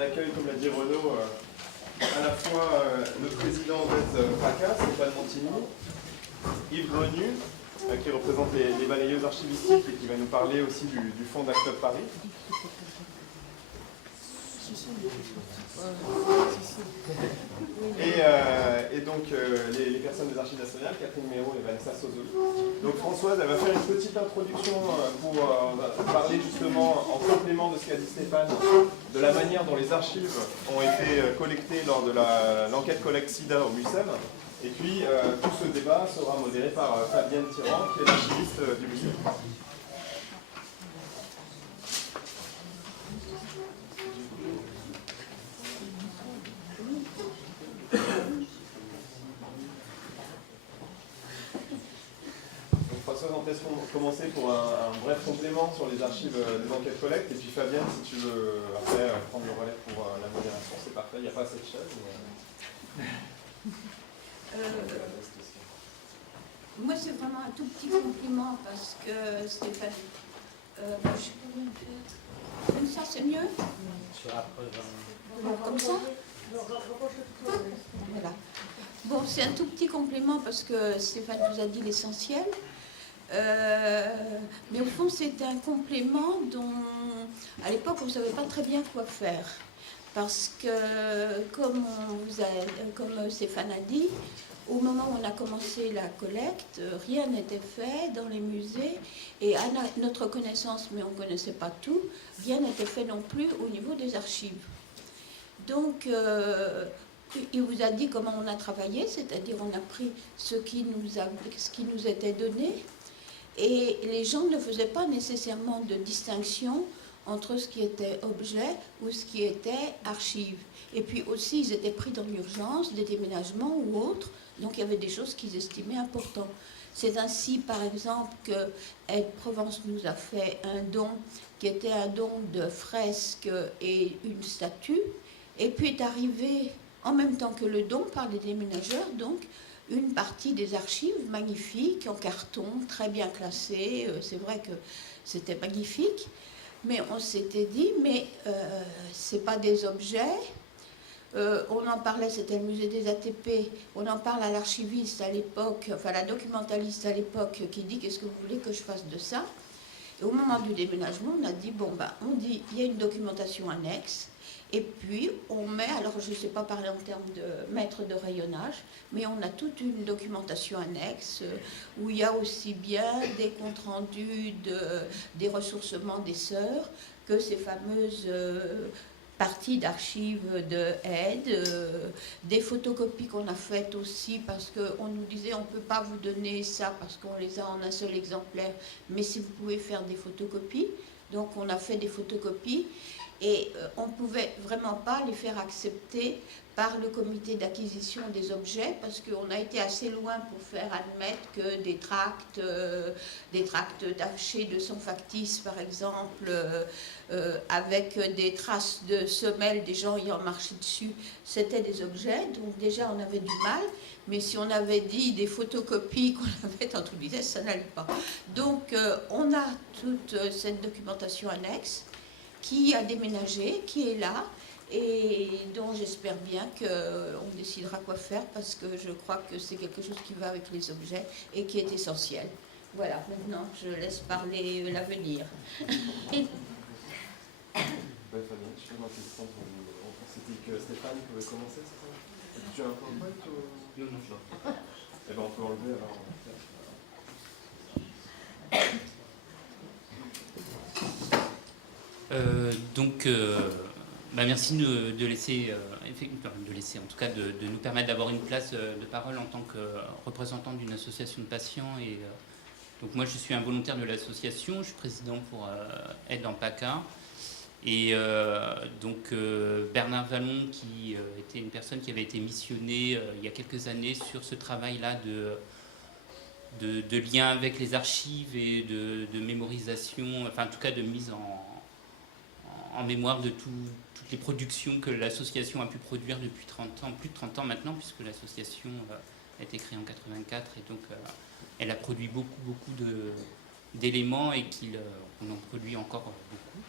accueille, comme l'a dit Renaud, à la fois notre président d'EZ-PACA, Stéphane Montigny, Yves Grenu, qui représente les balayeuses archivistiques et qui va nous parler aussi du fonds d'Actop Paris. Et donc les personnes des Archives nationales, Catherine Méraud et Vanessa Sozoli. Donc Françoise, elle va faire une petite introduction pour parler justement, en complément de ce qu'a dit Stéphane, de la manière dont les archives ont été collectées lors de l'enquête collecte SIDA au MUSEM. Et puis tout ce débat sera modéré par Fabienne Tirand, qui est l'archiviste du MUSEM. Françoise, on te laisse commencer pour un bref complément sur les archives des enquêtes collectes. Et puis Fabienne, si tu veux après prendre le relais pour la modération, c'est parfait. Il n'y a pas assez de chaises. Moi, c'est vraiment un tout petit compliment parce que Stéphane. Je sais pas bien faire. Comme ça, c'est mieux? Comme ça? Voilà. Bon, c'est un tout petit compliment parce que Stéphane vous a dit l'essentiel. Mais au fond, c'était un complément dont, à l'époque, on ne savait pas très bien quoi faire. Parce que, comme Stéphane a dit, au moment où on a commencé la collecte, rien n'était fait dans les musées. Et à notre connaissance, mais on ne connaissait pas tout, rien n'était fait non plus au niveau des archives. Donc, il vous a dit comment on a travaillé, c'est-à-dire on a pris ce qui nous était donné. Et les gens ne faisaient pas nécessairement de distinction entre ce qui était objet ou ce qui était archive. Et puis aussi, ils étaient pris dans l'urgence, des déménagements ou autres, donc il y avait des choses qu'ils estimaient importantes. C'est ainsi, par exemple, que Aide Provence nous a fait un don, qui était un don de fresques et une statue, et puis est arrivé, en même temps que le don par les déménageurs, donc, une partie des archives magnifiques, en carton, très bien classées. C'est vrai que c'était magnifique. Mais on s'était dit, mais ce n'est pas des objets. On en parlait, c'était le musée des ATP. On en parle à l'archiviste à l'époque, enfin la documentaliste à l'époque, qui dit, qu'est-ce que vous voulez que je fasse de ça? Et au moment du déménagement, on a dit, bon, ben, on dit, il y a une documentation annexe. Et puis, on met, alors je ne sais pas parler en termes de mètres de rayonnage, mais on a toute une documentation annexe où il y a aussi bien des comptes rendus des ressourcements des sœurs que ces fameuses parties d'archives de aide, des photocopies qu'on a faites aussi parce qu'on nous disait on ne peut pas vous donner ça parce qu'on les a en un seul exemplaire, mais si vous pouvez faire des photocopies. Donc on a fait des photocopies. Et on ne pouvait vraiment pas les faire accepter par le comité d'acquisition des objets parce qu'on a été assez loin pour faire admettre que des tracts tachés de sang factice, par exemple, avec des traces de semelles des gens ayant marché dessus, c'était des objets. Donc déjà, on avait du mal. Mais si on avait dit des photocopies qu'on avait en tout disait, ça n'allait pas. Donc, on a toute cette documentation annexe qui a déménagé, qui est là, et dont j'espère bien qu'on décidera quoi faire, parce que je crois que c'est quelque chose qui va avec les objets et qui est essentiel. Voilà, maintenant je laisse parler l'avenir. C'était que Stéphane qui pouvait commencer, c'est ça? Tu as un PowerPoint ou... Non, non. Eh bien, on peut enlever alors. Merci de laisser, en tout cas de nous permettre d'avoir une place de parole en tant que représentant d'une association de patients. Et donc moi je suis un volontaire de l'association, je suis président pour Aide en PACA. Et Bernard Vallon, qui était une personne qui avait été missionnée il y a quelques années sur ce travail-là de lien avec les archives et de mémorisation, enfin en tout cas de mise en mémoire de toutes les productions que l'association a pu produire depuis 30 ans, plus de 30 ans maintenant, puisque l'association a été créée en 84 et donc elle a produit beaucoup d'éléments et qu'on en produit encore beaucoup.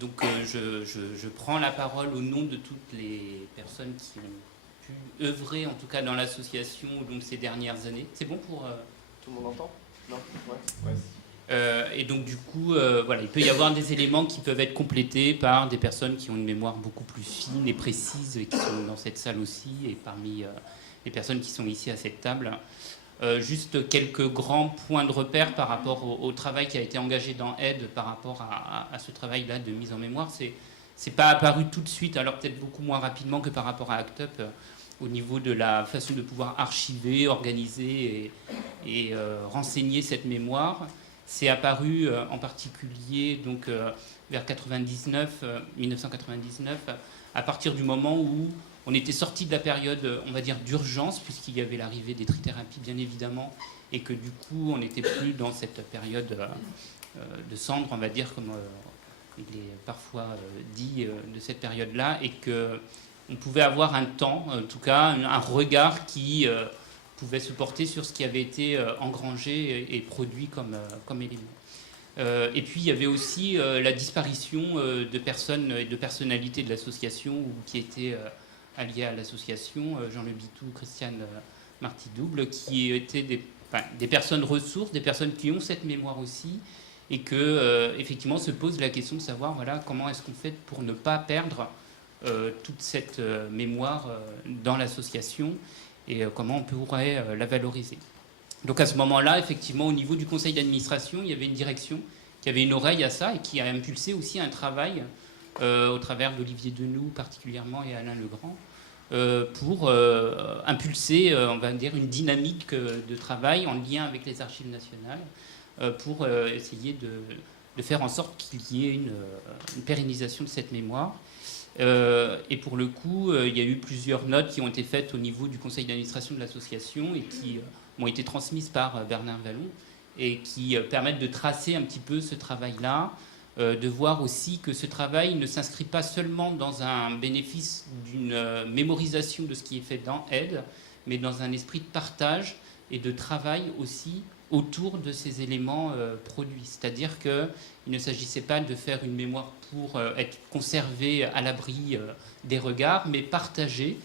Donc je prends la parole au nom de toutes les personnes qui ont pu œuvrer, en tout cas dans l'association, donc ces dernières années. C'est bon pour... Tout le monde entend? Non? Ouais. Et donc du coup, voilà, il peut y avoir des éléments qui peuvent être complétés par des personnes qui ont une mémoire beaucoup plus fine et précise, et qui sont dans cette salle aussi, et parmi les personnes qui sont ici à cette table. Juste quelques grands points de repère par rapport au travail qui a été engagé dans Aide par rapport à ce travail-là de mise en mémoire. C'est pas apparu tout de suite, alors peut-être beaucoup moins rapidement que par rapport à ACT UP, au niveau de la façon de pouvoir archiver, organiser et renseigner cette mémoire. C'est apparu en particulier donc, vers 1999, à partir du moment où on était sorti de la période, on va dire, d'urgence, puisqu'il y avait l'arrivée des trithérapies, bien évidemment, et que du coup, on n'était plus dans cette période de cendre, on va dire, comme il est parfois dit de cette période-là, et qu'on pouvait avoir un temps, en tout cas, un regard qui pouvait se porter sur ce qui avait été engrangé et produit comme élément. Et puis, il y avait aussi la disparition de personnes et de personnalités de l'association ou qui étaient... alliés à l'association, Jean Le Bitou, Christiane Marty-Double, qui étaient des personnes ressources, des personnes qui ont cette mémoire aussi, et que effectivement se pose la question de savoir voilà, comment est-ce qu'on fait pour ne pas perdre toute cette mémoire dans l'association, et comment on pourrait la valoriser. Donc à ce moment-là, effectivement, au niveau du conseil d'administration, il y avait une direction qui avait une oreille à ça, et qui a impulsé aussi un travail au travers d'Olivier Denoux particulièrement et Alain Legrand, pour impulser, on va dire, une dynamique de travail en lien avec les archives nationales, pour essayer de faire en sorte qu'il y ait une pérennisation de cette mémoire. Et pour le coup, il y a eu plusieurs notes qui ont été faites au niveau du conseil d'administration de l'association et qui m'ont été transmises par Bernard Vallon et qui permettent de tracer un petit peu ce travail-là, de voir aussi que ce travail ne s'inscrit pas seulement dans un bénéfice d'une mémorisation de ce qui est fait dans Aide, mais dans un esprit de partage et de travail aussi autour de ces éléments produits. C'est-à-dire qu'il ne s'agissait pas de faire une mémoire pour être conservée à l'abri des regards, mais partagée.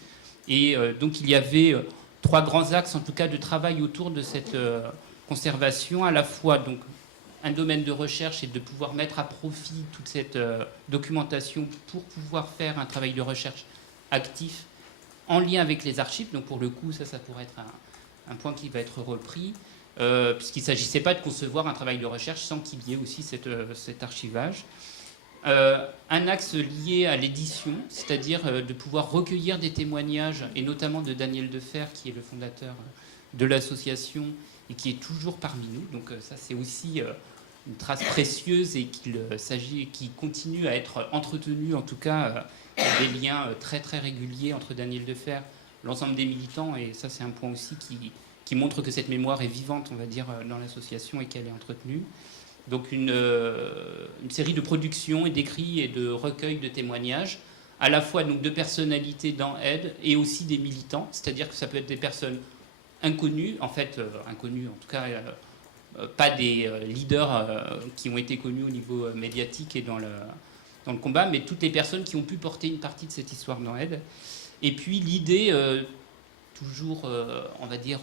Et donc il y avait trois grands axes, en tout cas, de travail autour de cette conservation, à la fois donc un domaine de recherche et de pouvoir mettre à profit toute cette documentation pour pouvoir faire un travail de recherche actif en lien avec les archives. Donc pour le coup, ça pourrait être un point qui va être repris, puisqu'il ne s'agissait pas de concevoir un travail de recherche sans qu'il y ait aussi cet archivage. Un axe lié à l'édition, c'est-à-dire de pouvoir recueillir des témoignages, et notamment de Daniel Defer, qui est le fondateur de l'association et qui est toujours parmi nous. Donc ça, c'est aussi une trace précieuse et qui continue à être entretenue, en tout cas, des liens très très réguliers entre Daniel Defer, l'ensemble des militants, et ça, c'est un point aussi qui montre que cette mémoire est vivante, on va dire, dans l'association et qu'elle est entretenue. Donc une série de productions et d'écrits et de recueils de témoignages, à la fois donc de personnalités dans Aide et aussi des militants, c'est-à-dire que ça peut être des personnes inconnues, en fait inconnues en tout cas, pas des leaders qui ont été connus au niveau médiatique et dans le combat, mais toutes les personnes qui ont pu porter une partie de cette histoire dans Aide. Et puis l'idée, toujours on va dire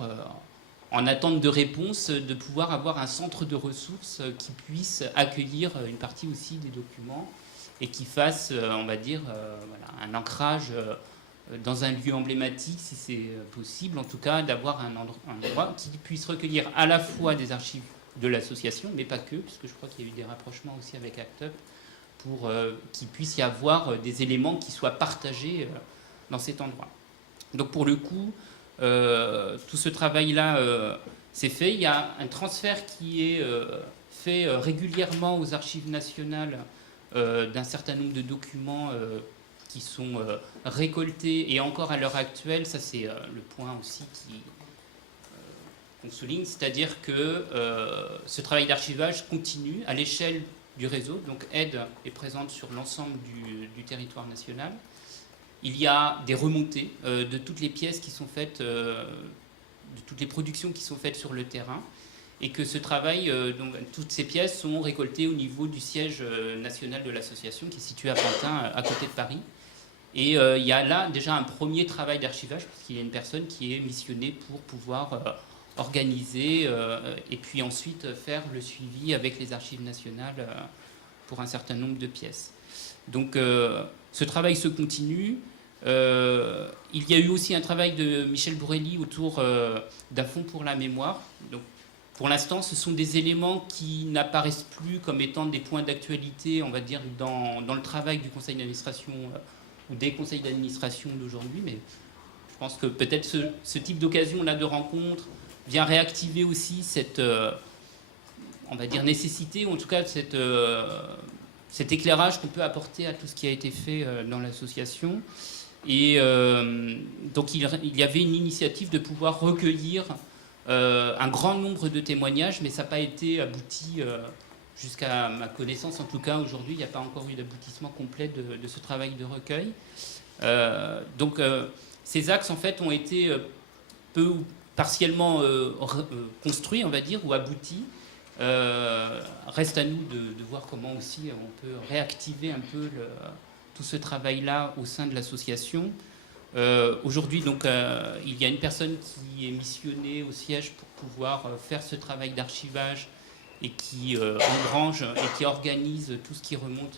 en attente de réponse, de pouvoir avoir un centre de ressources qui puisse accueillir une partie aussi des documents et qui fasse, on va dire, voilà, un ancrage dans un lieu emblématique, si c'est possible, en tout cas, d'avoir un endroit qui puisse recueillir à la fois des archives de l'association, mais pas que, puisque je crois qu'il y a eu des rapprochements aussi avec ACT UP, pour qu'il puisse y avoir des éléments qui soient partagés dans cet endroit. Donc pour le coup, tout ce travail-là s'est fait. Il y a un transfert qui est fait régulièrement aux archives nationales d'un certain nombre de documents qui sont récoltés, et encore à l'heure actuelle, ça c'est le point aussi qu'on souligne, c'est-à-dire que ce travail d'archivage continue à l'échelle du réseau. Donc Aide est présente sur l'ensemble du territoire national. Il y a des remontées de toutes les pièces qui sont faites, de toutes les productions qui sont faites sur le terrain. et que ce travail, donc, toutes ces pièces sont récoltées au niveau du siège national de l'association qui est situé à Pantin, à côté de Paris. Et il y a là déjà un premier travail d'archivage, parce qu'il y a une personne qui est missionnée pour pouvoir organiser et puis ensuite faire le suivi avec les archives nationales pour un certain nombre de pièces. Donc ce travail se continue. Il y a eu aussi un travail de Michel Bourrelli autour d'un fonds pour la mémoire. Donc, pour l'instant, ce sont des éléments qui n'apparaissent plus comme étant des points d'actualité, on va dire, dans le travail du conseil d'administration ou des conseils d'administration d'aujourd'hui. Mais je pense que peut-être ce type d'occasion-là de rencontre vient réactiver aussi cette, on va dire, nécessité, ou en tout cas cet éclairage qu'on peut apporter à tout ce qui a été fait dans l'association. Et donc il y avait une initiative de pouvoir recueillir un grand nombre de témoignages, mais ça n'a pas été abouti jusqu'à ma connaissance. En tout cas, aujourd'hui, il n'y a pas encore eu d'aboutissement complet de ce travail de recueil. Donc ces axes, en fait, ont été peu ou partiellement construits, on va dire, ou aboutis. Reste à nous de voir comment aussi on peut réactiver un peu tout ce travail-là au sein de l'association. Aujourd'hui, donc, il y a une personne qui est missionnée au siège pour pouvoir faire ce travail d'archivage et qui engrange et qui organise tout ce qui remonte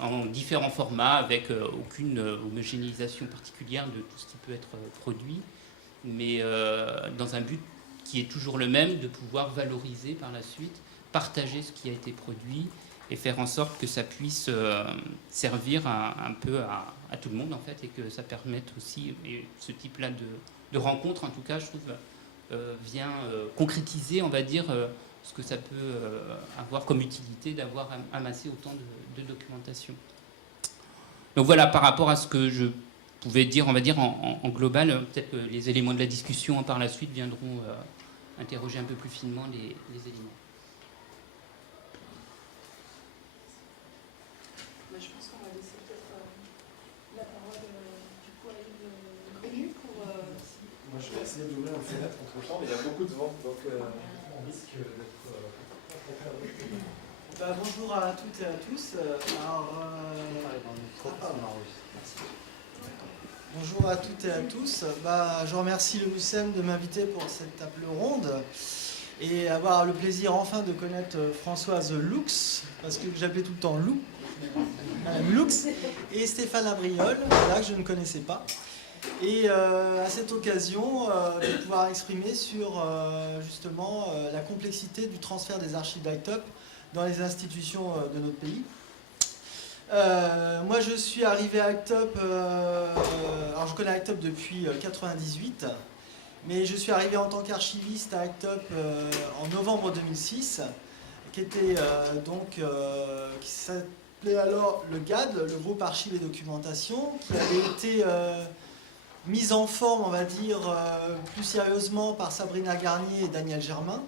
en différents formats avec aucune homogénéisation particulière de tout ce qui peut être produit, mais dans un but qui est toujours le même, de pouvoir valoriser par la suite, partager ce qui a été produit et faire en sorte que ça puisse servir un peu à tout le monde, en fait, et que ça permette aussi, et ce type-là de rencontre, en tout cas, je trouve, vient concrétiser, on va dire, ce que ça peut avoir comme utilité d'avoir amassé autant de documentation. Donc voilà, par rapport à ce que je pouvais dire, on va dire, en global, peut-être que les éléments de la discussion par la suite viendront interroger un peu plus finement les éléments. Je pense qu'on va laisser peut-être la parole du coup à Yves Grenu pour... Moi, je vais essayer d'ouvrir une fenêtre entre-temps, mais il y a beaucoup de vent, donc on risque d'être... Bonjour à toutes et à tous. Bonjour à toutes et à tous. Je remercie le MUSEM de m'inviter pour cette table ronde et avoir le plaisir enfin de connaître Françoise Lux, parce que j'appelais tout le temps Lou, Madame Lux, et Stéphane Abriol, là, que je ne connaissais pas. Et à cette occasion, de pouvoir exprimer sur justement la complexité du transfert des archives d'ICTOP dans les institutions de notre pays. Moi, je suis arrivé à ICTOP, alors je connais ICTOP depuis 1998, mais je suis arrivé en tant qu'archiviste à ICTOP en novembre 2006, qui était qui s'appelait alors le GAD, le groupe Archives et Documentation, qui avait été mise en forme, on va dire, plus sérieusement par Sabrina Garnier et Daniel Germain,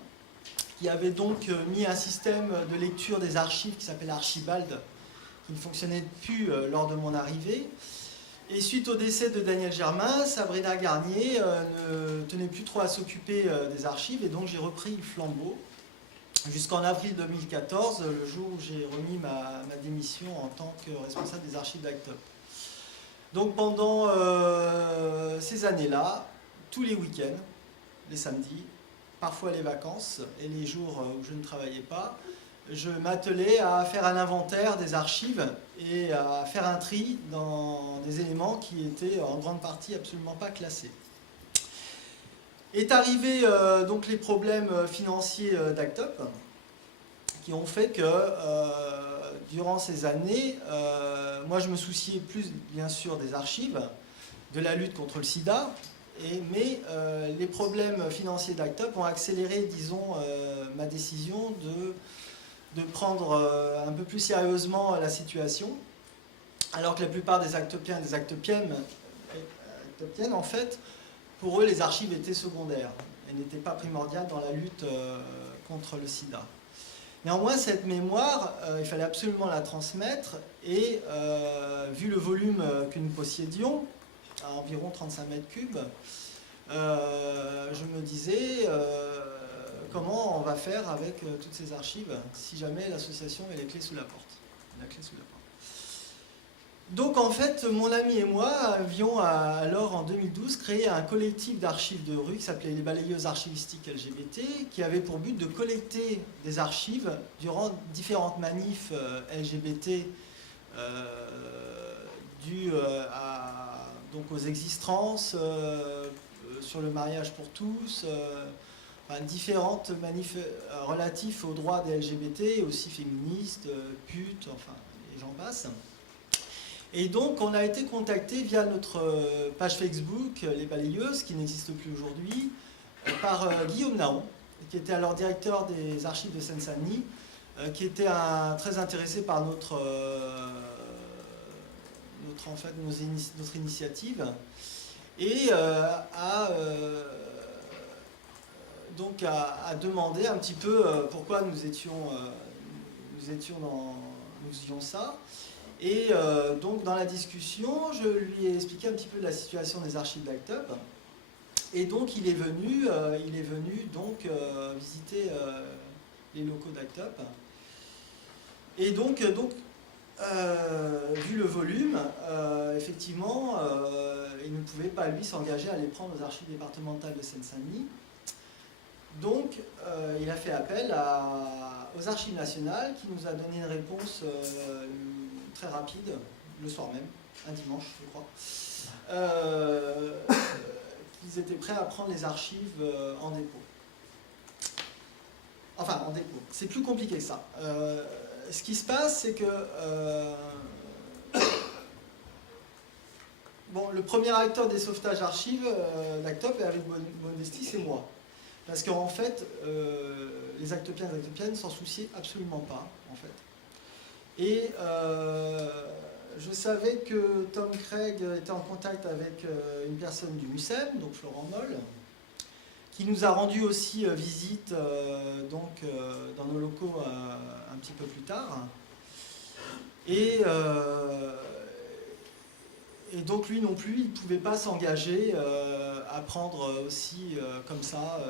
qui avaient donc mis un système de lecture des archives qui s'appelle Archibald, qui ne fonctionnait plus lors de mon arrivée. Et suite au décès de Daniel Germain, Sabrina Garnier ne tenait plus trop à s'occuper des archives, et donc j'ai repris le flambeau jusqu'en avril 2014, le jour où j'ai remis ma démission en tant que responsable des archives d'ICTOP. Donc pendant ces années-là, tous les week-ends, les samedis, parfois les vacances et les jours où je ne travaillais pas, je m'attelais à faire un inventaire des archives et à faire un tri dans des éléments qui étaient en grande partie absolument pas classés. Est arrivé donc les problèmes financiers d'ICTOP qui ont fait que durant ces années, moi je me souciais plus bien sûr des archives, de la lutte contre le sida, mais les problèmes financiers d'ICTOP ont accéléré, disons, ma décision de prendre un peu plus sérieusement la situation, alors que la plupart des actopiens et des actopiennes, en fait, pour eux, les archives étaient secondaires et n'étaient pas primordiales dans la lutte contre le sida. Néanmoins, cette mémoire, il fallait absolument la transmettre, et vu le volume que nous possédions, à environ 35 mètres cubes, je me disais comment on va faire avec toutes ces archives si jamais l'association met les clés sous la porte. La clé sous la porte. Donc en fait, mon ami et moi avions alors en 2012 créé un collectif d'archives de rue qui s'appelait les balayeuses archivistiques LGBT, qui avait pour but de collecter des archives durant différentes manifs LGBT dues donc aux existences, sur le mariage pour tous, enfin, différentes manifs relatifs aux droits des LGBT, aussi féministes, putes, enfin, et j'en passe. Et donc, on a été contacté via notre page Facebook, Les Balayeuses, qui n'existe plus aujourd'hui, par Guillaume Naon, qui était alors directeur des archives de Seine-Saint-Denis, qui était très intéressé par notre initiative, et a demandé un petit peu pourquoi nous faisions ça. Et donc dans la discussion, je lui ai expliqué un petit peu la situation des archives d'Act Up. Et donc il est venu donc visiter les locaux d'Act Up. Et donc vu le volume, effectivement, il ne pouvait pas lui s'engager à aller prendre aux archives départementales de Seine-Saint-Denis. Donc, il a fait appel aux archives nationales, qui nous a donné une réponse très rapide, le soir même, un dimanche, je crois. Qu'ils étaient prêts à prendre les archives en dépôt. Enfin, en dépôt. C'est plus compliqué que ça. Ce qui se passe, c'est que le premier acteur des sauvetages archives d'Act Up, avec modestie, c'est moi. Parce qu'en fait, les actopiens et les actopiennes s'en souciaient absolument pas, en fait. Et je savais que Tom Craig était en contact avec une personne du MUSEM, donc Florent Moll, qui nous a rendu aussi visite dans nos locaux un petit peu plus tard. Et donc lui non plus, il ne pouvait pas s'engager à prendre aussi comme ça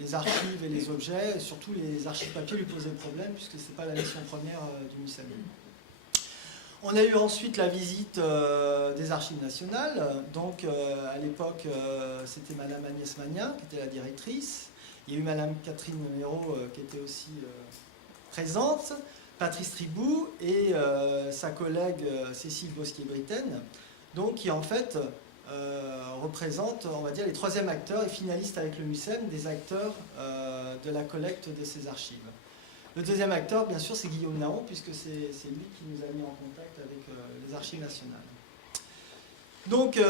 les archives et les objets, et surtout les archives papier lui posaient problème puisque ce n'est pas la mission première du MUSEM. On a eu ensuite la visite des archives nationales. Donc à l'époque, c'était Madame Agnès Magnin qui était la directrice. Il y a eu Madame Catherine Méraud qui était aussi présente, Patrice Tribou et sa collègue Cécile Bosquier-Britten, donc qui en fait représente, on va dire, les troisièmes acteurs et finalistes avec le MUSEM des acteurs de la collecte de ces archives. Le deuxième acteur, bien sûr, c'est Guillaume Naon, puisque c'est lui qui nous a mis en contact avec les archives nationales. Donc,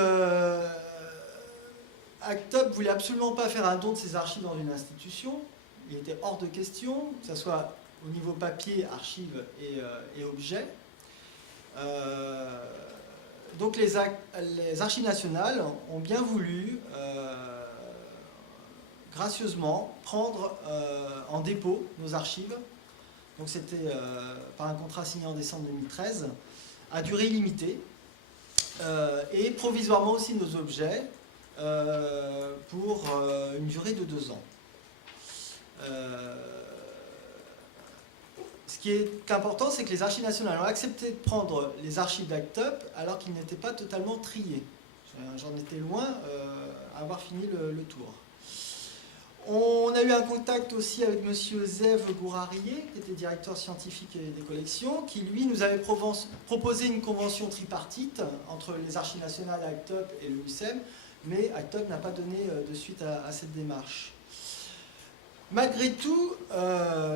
Act Up ne voulait absolument pas faire un don de ses archives dans une institution. Il était hors de question, que ce soit au niveau papier, archives et objets. Donc, les archives nationales ont bien voulu, gracieusement, prendre en dépôt nos archives. Donc c'était par un contrat signé en décembre 2013, à durée limitée, et provisoirement aussi nos objets pour une durée de 2 ans. Ce qui est important, c'est que les archives nationales ont accepté de prendre les archives d'Act Up alors qu'ils n'étaient pas totalement triés. J'en étais loin à avoir fini le tour. On a eu un contact aussi avec M. Zève Gourarier, qui était directeur scientifique des collections, qui lui nous avait proposé une convention tripartite entre les archives nationales, Act Up et le MUSEM, mais Act Up n'a pas donné de suite à cette démarche. Malgré tout,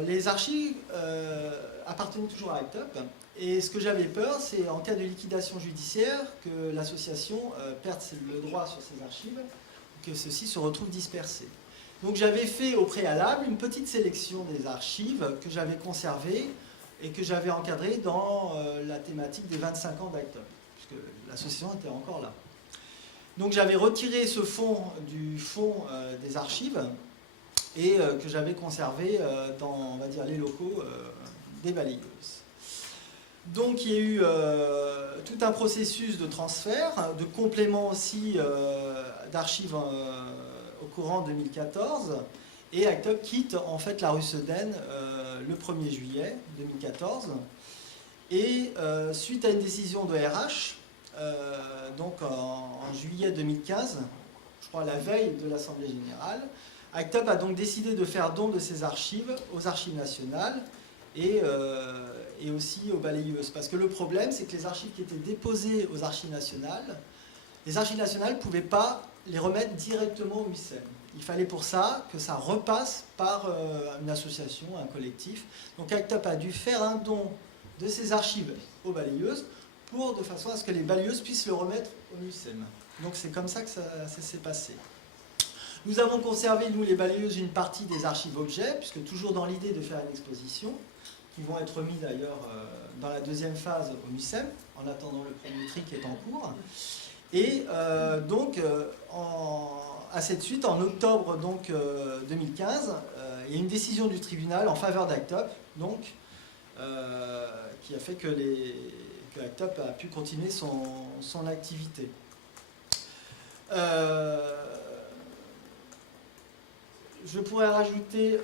les archives appartenaient toujours à Act Up, et ce que j'avais peur, c'est en cas de liquidation judiciaire, que l'association perde le droit sur ces archives, que ceux-ci se retrouvent dispersés. Donc j'avais fait au préalable une petite sélection des archives que j'avais conservées et que j'avais encadrées dans la thématique des 25 ans d'Act Up, puisque l'association était encore là. Donc j'avais retiré ce fonds du fonds des archives et que j'avais conservé dans, on va dire, les locaux des balayeuses. Donc il y a eu tout un processus de transfert, de complément aussi d'archives au courant 2014, Et Act Up quitte en fait la rue Sedaine le 1er juillet 2014. Et suite à une décision de RH, donc en juillet 2015, je crois la veille de l'Assemblée Générale, Act Up a donc décidé de faire don de ses archives aux Archives nationales et aussi aux balayeuses. Parce que le problème, c'est que les archives qui étaient déposées aux Archives nationales, les Archives nationales ne pouvaient pas les remettre directement au MUCEM. Il fallait pour ça que ça repasse par une association, un collectif. Donc Act Up a dû faire un don de ses archives aux balayeuses de façon à ce que les balayeuses puissent le remettre au MUCEM. Donc c'est comme ça que ça s'est passé. Nous avons conservé, nous les balayeuses, une partie des archives objets, puisque toujours dans l'idée de faire une exposition, qui vont être mis d'ailleurs dans la deuxième phase au MUCEM, en attendant le premier tri qui est en cours. Et donc, à cette suite, en octobre donc, 2015, il y a une décision du tribunal en faveur d'Act Up, donc, qui a fait que Act Up a pu continuer son activité. Je pourrais rajouter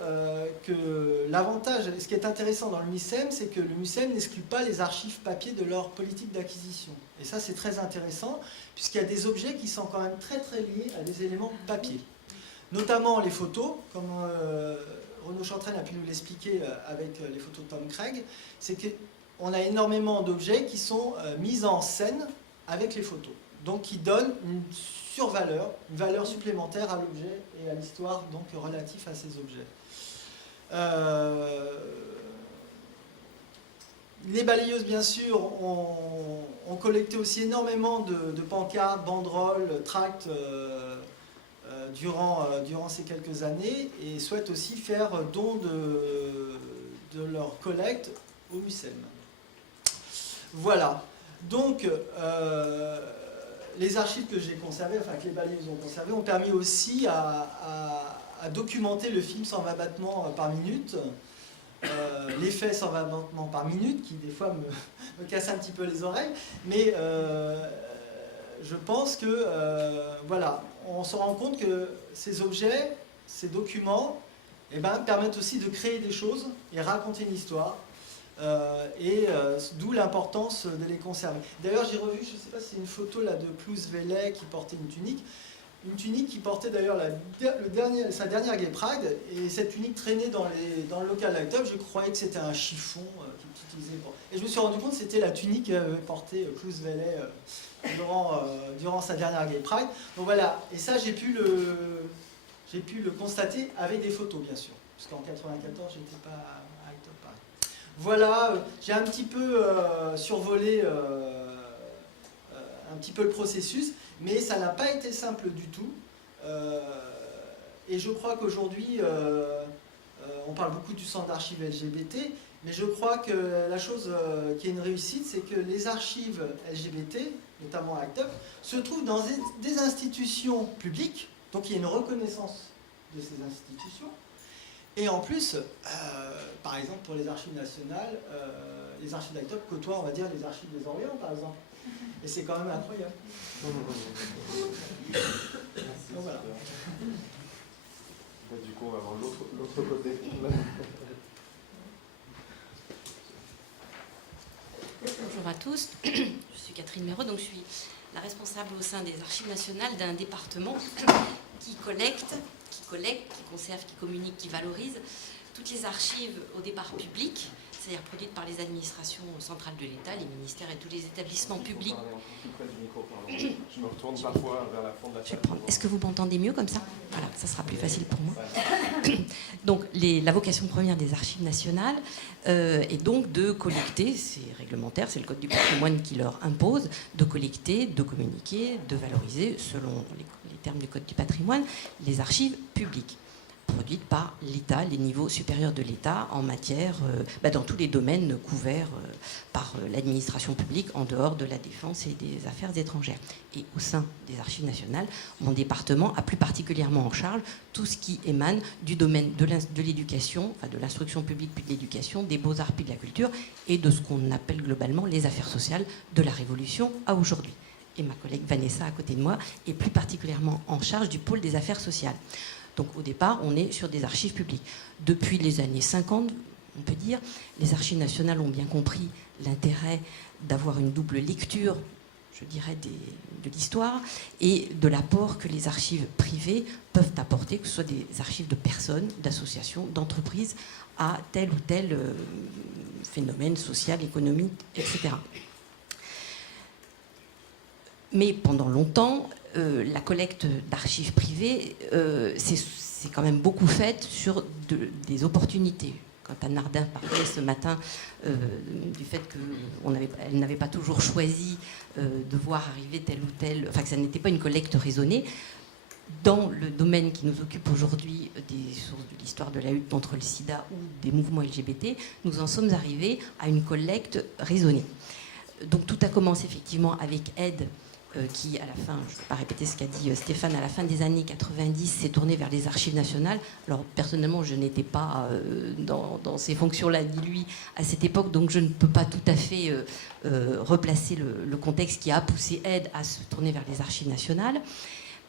que l'avantage, ce qui est intéressant dans le MUCEM, c'est que le MUCEM n'exclut pas les archives papier de leur politique d'acquisition. Et ça, c'est très intéressant, puisqu'il y a des objets qui sont quand même très très liés à des éléments papier. Notamment les photos, comme Renaud Chantraine a pu nous l'expliquer avec les photos de Tom Craig, c'est qu'on a énormément d'objets qui sont mis en scène avec les photos. Donc qui donnent une survaleur, une valeur supplémentaire à l'objet et à l'histoire donc relatif à ces objets. Les balayeuses, bien sûr, ont collecté aussi énormément de pancartes, banderoles, tracts durant ces quelques années et souhaitent aussi faire don de leur collecte au MUCEM. Voilà. Donc, les archives que j'ai conservées, enfin que les balayeuses ont conservées, ont permis aussi à documenter le film 120 battements par minute, l'effet 120 battements par minute, qui des fois me casse un petit peu les oreilles, mais je pense que, voilà, on se rend compte que ces objets, ces documents, eh ben, permettent aussi de créer des choses et raconter une histoire. D'où l'importance de les conserver. D'ailleurs, j'ai revu, je ne sais pas si c'est une photo là, de Plouz Velay qui portait une tunique qui portait d'ailleurs sa dernière Gay Pride, et cette tunique traînait dans le local d'Act Up. Je croyais que c'était un chiffon qu'il utilisait pour... Et je me suis rendu compte que c'était la tunique qu'avait portée Plouz Velay durant sa dernière Gay Pride. Donc voilà, et ça j'ai pu le constater avec des photos bien sûr, parce qu'en 1994 j'étais pas à Act Up. Voilà, j'ai un petit peu survolé un petit peu le processus, mais ça n'a pas été simple du tout. Et je crois qu'aujourd'hui, on parle beaucoup du centre d'archives LGBT, mais je crois que la chose qui est une réussite, c'est que les archives LGBT, notamment Act Up, se trouvent dans des institutions publiques, donc il y a une reconnaissance de ces institutions. Et en plus, par exemple, pour les archives nationales, les archives d'Act Up côtoient, on va dire, les archives des Orléans, par exemple. Et c'est quand même incroyable. Donc voilà. Du coup, on va voir l'autre côté. Bonjour à tous, je suis Catherine Méraud, donc je suis la responsable au sein des Archives nationales d'un département qui collecte, qui conserve, qui communique, qui valorise toutes les archives au départ publiques, c'est-à-dire produites par les administrations centrales de l'État, les ministères et tous les établissements publics. Je me retourne parfois vers la fond de la salle. Est-ce que vous m'entendez mieux comme ça? Voilà, ça sera plus facile pour moi. Donc, la vocation première des Archives nationales est donc de collecter, c'est réglementaire, c'est le Code du patrimoine qui leur impose, de collecter, de communiquer, de valoriser, selon les termes du Code du patrimoine, les archives publiques, produites par l'État, les niveaux supérieurs de l'État en matière, dans tous les domaines couverts par l'administration publique en dehors de la défense et des affaires étrangères. Et au sein des Archives nationales, mon département a plus particulièrement en charge tout ce qui émane du domaine de l'éducation, enfin de l'instruction publique puis de l'éducation, des beaux-arts puis de la culture et de ce qu'on appelle globalement les affaires sociales de la Révolution à aujourd'hui. Et ma collègue Vanessa à côté de moi est plus particulièrement en charge du pôle des affaires sociales. Donc au départ, on est sur des archives publiques. Depuis les années 50, on peut dire, les archives nationales ont bien compris l'intérêt d'avoir une double lecture, je dirais, de l'histoire et de l'apport que les archives privées peuvent apporter, que ce soit des archives de personnes, d'associations, d'entreprises, à tel ou tel phénomène social, économique, etc. Mais pendant longtemps, la collecte d'archives privées, c'est quand même beaucoup faite sur des opportunités. Quand Anne Nardin parlait ce matin du fait qu'elle n'avait pas toujours choisi de voir arriver tel ou tel, enfin que ça n'était pas une collecte raisonnée, dans le domaine qui nous occupe aujourd'hui des sources de l'histoire de la lutte contre le sida ou des mouvements LGBT, nous en sommes arrivés à une collecte raisonnée. Donc tout a commencé effectivement avec Aide, qui, à la fin, je ne vais pas répéter ce qu'a dit Stéphane, à la fin des années 90, s'est tourné vers les archives nationales. Alors, personnellement, je n'étais pas dans ces fonctions-là, ni lui, à cette époque, donc je ne peux pas tout à fait replacer le contexte qui a poussé Aide à se tourner vers les archives nationales.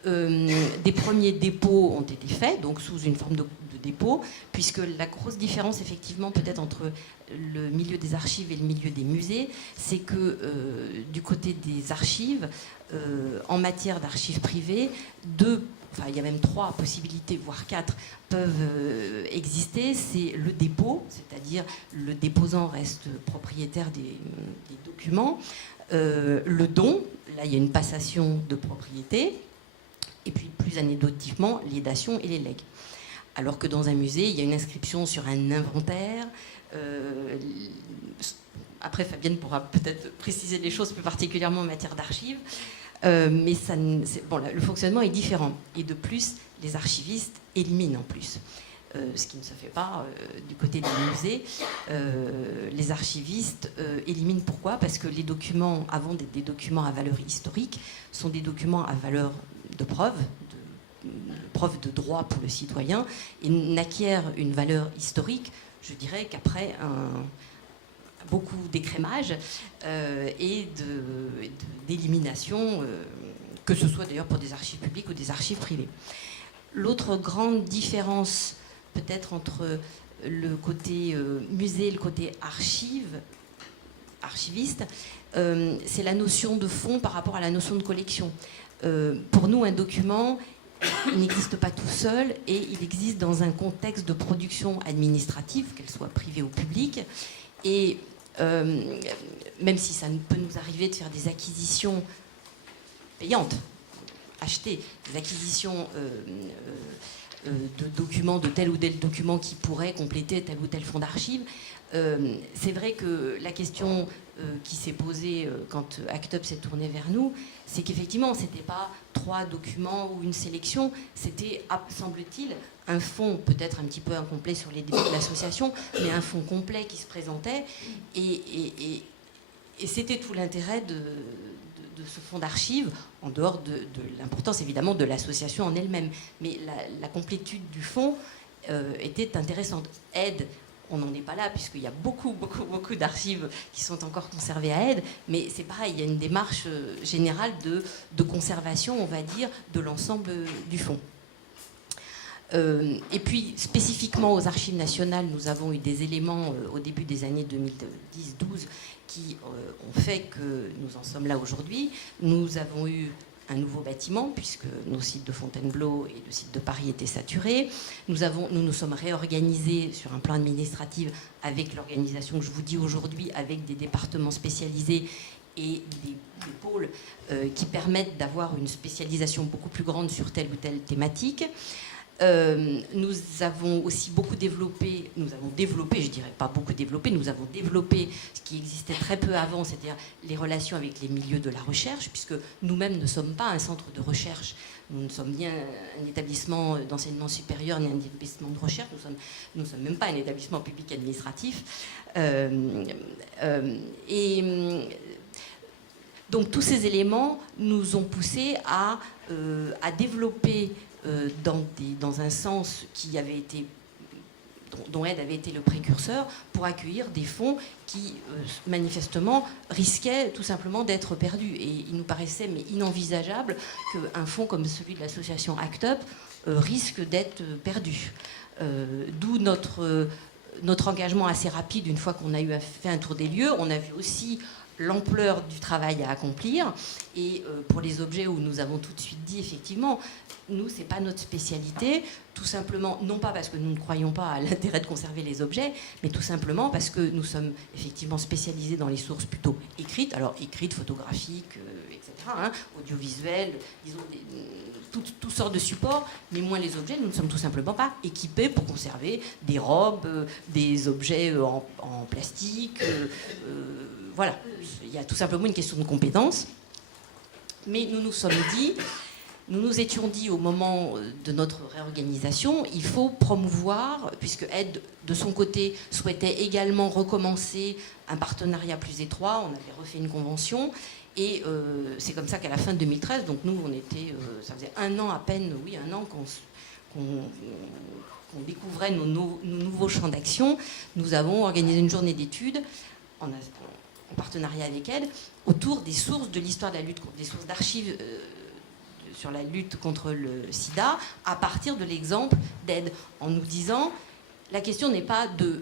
Des premiers dépôts ont été faits, donc sous une forme de dépôt, puisque la grosse différence, effectivement, peut-être entre le milieu des archives et le milieu des musées, c'est que du côté des archives, en matière d'archives privées, il y a même 3 possibilités, voire 4, peuvent exister. C'est le dépôt, c'est-à-dire le déposant reste propriétaire des documents. Le don, là il y a une passation de propriété. Et puis plus anecdotiquement, les dations et les legs. Alors que dans un musée, il y a une inscription sur un inventaire. Après, Fabienne pourra peut-être préciser les choses plus particulièrement en matière d'archives. Mais le fonctionnement est différent. Et de plus, les archivistes éliminent en plus. Ce qui ne se fait pas du côté des musées. Les archivistes éliminent pourquoi ? Parce que les documents, avant d'être des documents à valeur historique, sont des documents à valeur de preuve de droit pour le citoyen, et n'acquièrent une valeur historique, je dirais, qu'après beaucoup d'écrémage et d'élimination, que ce soit d'ailleurs pour des archives publiques ou des archives privées. L'autre grande différence peut-être entre le côté musée et le côté archiviste, c'est la notion de fond par rapport à la notion de collection. Pour nous, un document, il n'existe pas tout seul et il existe dans un contexte de production administrative, qu'elle soit privée ou publique. Et même si ça peut nous arriver de faire des acquisitions payantes, acheter des acquisitions de documents, de tel ou tel document qui pourrait compléter tel ou tel fonds d'archives, c'est vrai que la question qui s'est posée quand Act Up s'est tourné vers nous, c'est qu'effectivement, ce n'était pas 3 documents ou une sélection, c'était, semble-t-il, un fonds peut-être un petit peu incomplet sur les débuts de l'association, mais un fonds complet qui se présentait. Et c'était tout l'intérêt de ce fonds d'archives, en dehors de l'importance évidemment de l'association en elle-même. Mais la complétude du fonds était intéressante. Aide, on n'en est pas là, puisqu'il y a beaucoup d'archives qui sont encore conservées à Aide, mais c'est pareil, il y a une démarche générale de conservation, on va dire, de l'ensemble du fonds. Et puis, spécifiquement aux archives nationales, nous avons eu des éléments au début des années 2010-12 qui ont fait que nous en sommes là aujourd'hui. Nous avons eu un nouveau bâtiment, puisque nos sites de Fontainebleau et le site de Paris étaient saturés. Nous nous sommes réorganisés sur un plan administratif avec l'organisation que je vous dis aujourd'hui, avec des départements spécialisés et des pôles qui permettent d'avoir une spécialisation beaucoup plus grande sur telle ou telle thématique. Nous avons aussi beaucoup développé, je dirais pas beaucoup développé, nous avons développé ce qui existait très peu avant, c'est-à-dire les relations avec les milieux de la recherche, puisque nous-mêmes ne sommes pas un centre de recherche, nous ne sommes ni un établissement d'enseignement supérieur, ni un établissement de recherche, nous ne sommes même pas un établissement public administratif. Donc tous ces éléments nous ont poussés à développer dans un sens dont Aide avait été le précurseur, pour accueillir des fonds qui manifestement risquaient tout simplement d'être perdus. Et il nous paraissait inenvisageable qu'un fonds comme celui de l'association Act Up risquent d'être perdus. D'où notre engagement assez rapide une fois qu'on a fait un tour des lieux. On a vu aussi l'ampleur du travail à accomplir. Et pour les objets où nous avons tout de suite dit, effectivement, nous, ce n'est pas notre spécialité, tout simplement, non pas parce que nous ne croyons pas à l'intérêt de conserver les objets, mais tout simplement parce que nous sommes effectivement spécialisés dans les sources plutôt écrites, alors écrites, photographiques, etc., hein, audiovisuelles, disons, toutes sortes de supports, mais moins les objets. Nous ne sommes tout simplement pas équipés pour conserver des robes, des objets en plastique. Voilà, il y a tout simplement une question de compétence. Mais nous nous étions dit au moment de notre réorganisation, il faut promouvoir, puisque Ed, de son côté, souhaitait également recommencer un partenariat plus étroit. On avait refait une convention. Et c'est comme ça qu'à la fin de 2013, donc nous, ça faisait un an à peine, qu'on découvrait nos nouveaux champs d'action. Nous avons organisé une journée d'études en partenariat avec Ed autour des sources de l'histoire de la lutte, des sources d'archives sur la lutte contre le sida, à partir de l'exemple d'Ed, en nous disant, la question n'est pas de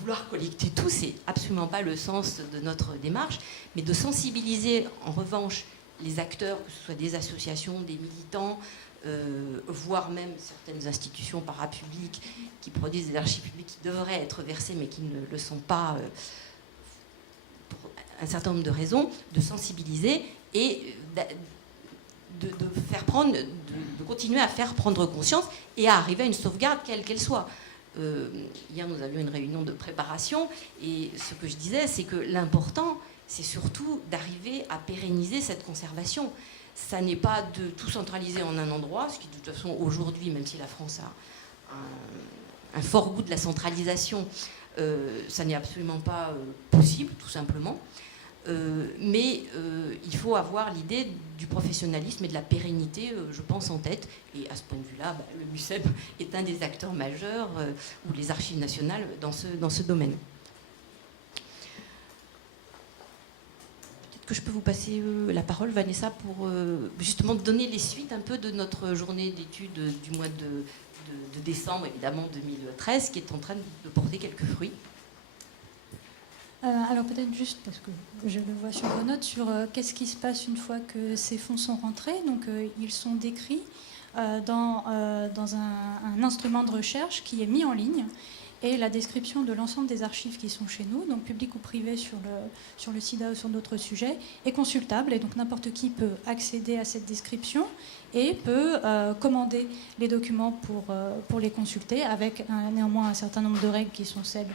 vouloir collecter tout, c'est absolument pas le sens de notre démarche, mais de sensibiliser en revanche les acteurs, que ce soit des associations, des militants, voire même certaines institutions parapubliques qui produisent des archives publiques qui devraient être versées mais qui ne le sont pas pour un certain nombre de raisons, de sensibiliser et de continuer à faire prendre conscience et à arriver à une sauvegarde quelle qu'elle soit. Hier, nous avions une réunion de préparation et ce que je disais, c'est que l'important, c'est surtout d'arriver à pérenniser cette conservation. Ça n'est pas de tout centraliser en un endroit, ce qui de toute façon aujourd'hui, même si la France a un fort goût de la centralisation, ça n'est absolument pas possible, tout simplement. Mais il faut avoir l'idée du professionnalisme et de la pérennité, je pense, en tête. Et à ce point de vue-là, le MUCEB est un des acteurs majeurs, ou les archives nationales, dans ce domaine. Peut-être que je peux vous passer la parole, Vanessa, pour justement donner les suites un peu de notre journée d'études du mois de décembre, évidemment, 2013, qui est en train de porter quelques fruits. Alors peut-être juste, parce que je le vois sur vos notes, sur qu'est-ce qui se passe une fois que ces fonds sont rentrés. Donc ils sont décrits dans un instrument de recherche qui est mis en ligne, et la description de l'ensemble des archives qui sont chez nous, donc publiques ou privées sur le sida ou sur d'autres sujets, est consultable, et donc n'importe qui peut accéder à cette description et peut commander les documents pour les consulter, avec néanmoins un certain nombre de règles qui sont celles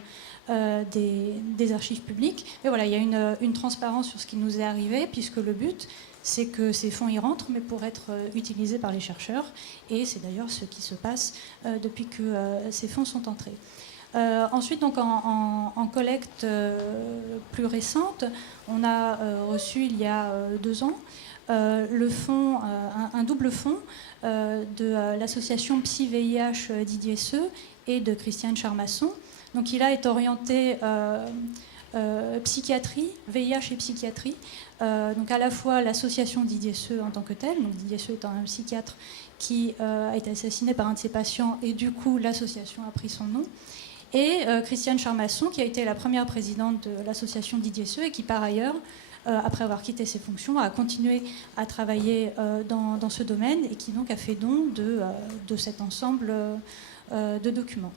des archives publiques. Mais voilà, il y a une transparence sur ce qui nous est arrivé, puisque le but, c'est que ces fonds y rentrent, mais pour être utilisés par les chercheurs. Et c'est d'ailleurs ce qui se passe depuis que ces fonds sont entrés. Ensuite, donc, en collecte plus récente, on a reçu il y a 2 ans le fonds, un double fonds de l'association Psy-VIH d'IDSE et de Christiane Charmasson. Donc il est orienté psychiatrie, VIH et psychiatrie. Donc à la fois l'association d'IDSE en tant que telle, donc d'IDSE étant un psychiatre qui a été assassiné par un de ses patients, et du coup l'association a pris son nom. Et Christiane Charmasson, qui a été la première présidente de l'association d'IDSE et qui par ailleurs, après avoir quitté ses fonctions, a continué à travailler dans ce domaine, et qui donc a fait don de cet ensemble de documents.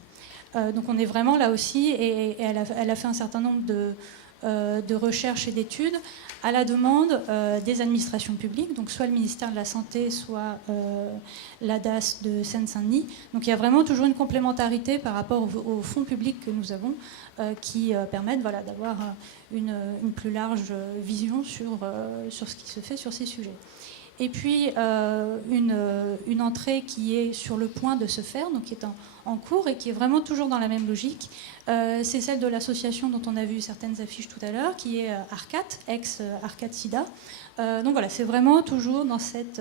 Donc on est vraiment là aussi, et elle a fait un certain nombre de recherches et d'études à la demande des administrations publiques, donc soit le ministère de la Santé, soit l'ADAS de Seine-Saint-Denis. Donc il y a vraiment toujours une complémentarité par rapport aux fonds publics que nous avons, qui permettent d'avoir une plus large vision sur ce qui se fait sur ces sujets. Et puis une entrée qui est sur le point de se faire, donc qui est en cours et qui est vraiment toujours dans la même logique. C'est celle de l'association dont on a vu certaines affiches tout à l'heure, qui est ARCAT, ex-ARCAT SIDA. Donc voilà, c'est vraiment toujours dans cette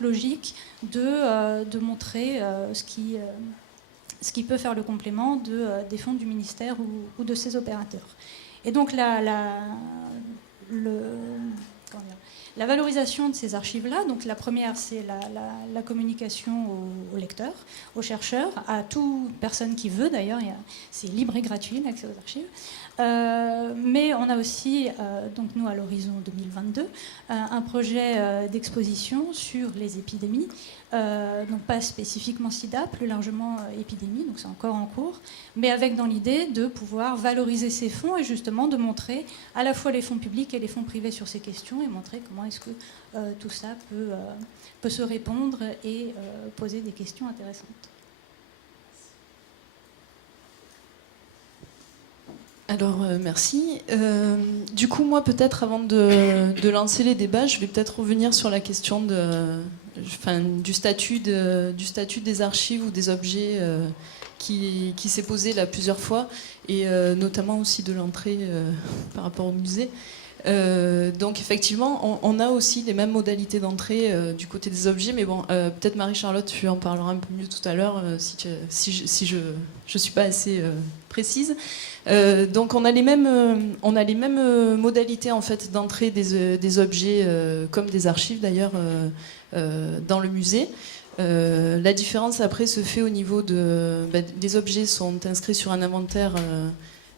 logique de montrer ce qui peut faire le complément des fonds du ministère ou de ses opérateurs. Et donc la la valorisation de ces archives-là. Donc la première, c'est la communication aux lecteurs, aux chercheurs, à toute personne qui veut d'ailleurs. C'est libre et gratuit l'accès aux archives. Mais on a aussi, donc nous à l'horizon 2022, un projet d'exposition sur les épidémies, donc pas spécifiquement SIDA, plus largement épidémie, donc c'est encore en cours, mais avec dans l'idée de pouvoir valoriser ces fonds et justement de montrer à la fois les fonds publics et les fonds privés sur ces questions et montrer comment est-ce que tout ça peut se répondre et poser des questions intéressantes. Alors, merci. Du coup, moi, peut-être, avant de lancer les débats, je vais peut-être revenir sur la question du statut des archives ou des objets qui s'est posé là plusieurs fois, et notamment aussi de l'entrée par rapport au musée. Donc effectivement, on a aussi les mêmes modalités d'entrée du côté des objets, mais bon, peut-être Marie-Charlotte, tu en parleras un peu mieux tout à l'heure si je suis pas assez précise. Donc on a les mêmes modalités en fait d'entrée des objets comme des archives d'ailleurs dans le musée. La différence après se fait au niveau des objets sont inscrits sur un inventaire.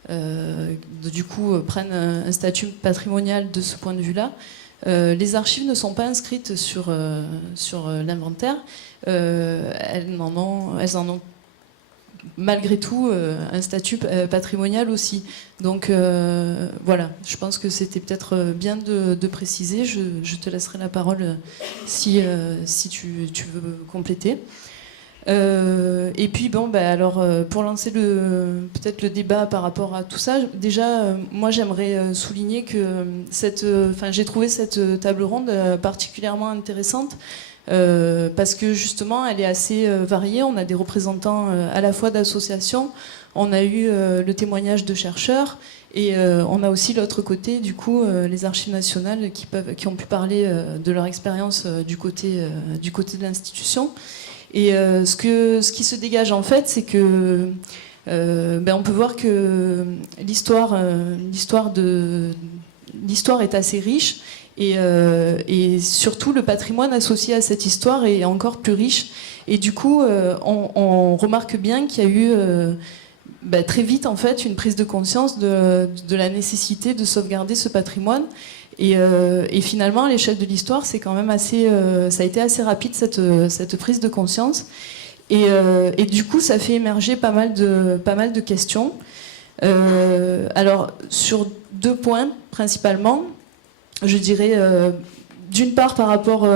Du coup prennent un statut patrimonial de ce point de vue-là. Les archives ne sont pas inscrites sur l'inventaire. Elles en ont malgré tout un statut patrimonial aussi. Donc voilà, je pense que c'était peut-être bien de préciser. Je te laisserai la parole si tu veux compléter. Et puis bon, alors pour lancer peut-être le débat par rapport à tout ça, déjà moi j'aimerais souligner que j'ai trouvé cette table ronde particulièrement intéressante parce que justement elle est assez variée. On a des représentants à la fois d'associations, on a eu le témoignage de chercheurs et on a aussi l'autre côté du coup les archives nationales qui ont pu parler de leur expérience du côté de l'institution. Et ce qui se dégage en fait, c'est que on peut voir que l'histoire est assez riche et surtout le patrimoine associé à cette histoire est encore plus riche. Et du coup, on remarque bien qu'il y a eu très vite en fait une prise de conscience de la nécessité de sauvegarder ce patrimoine. Et finalement, à l'échelle de l'histoire, c'est quand même ça a été assez rapide cette prise de conscience. Et du coup, ça fait émerger pas mal de questions. Alors, sur 2 points principalement, je dirais d'une part par rapport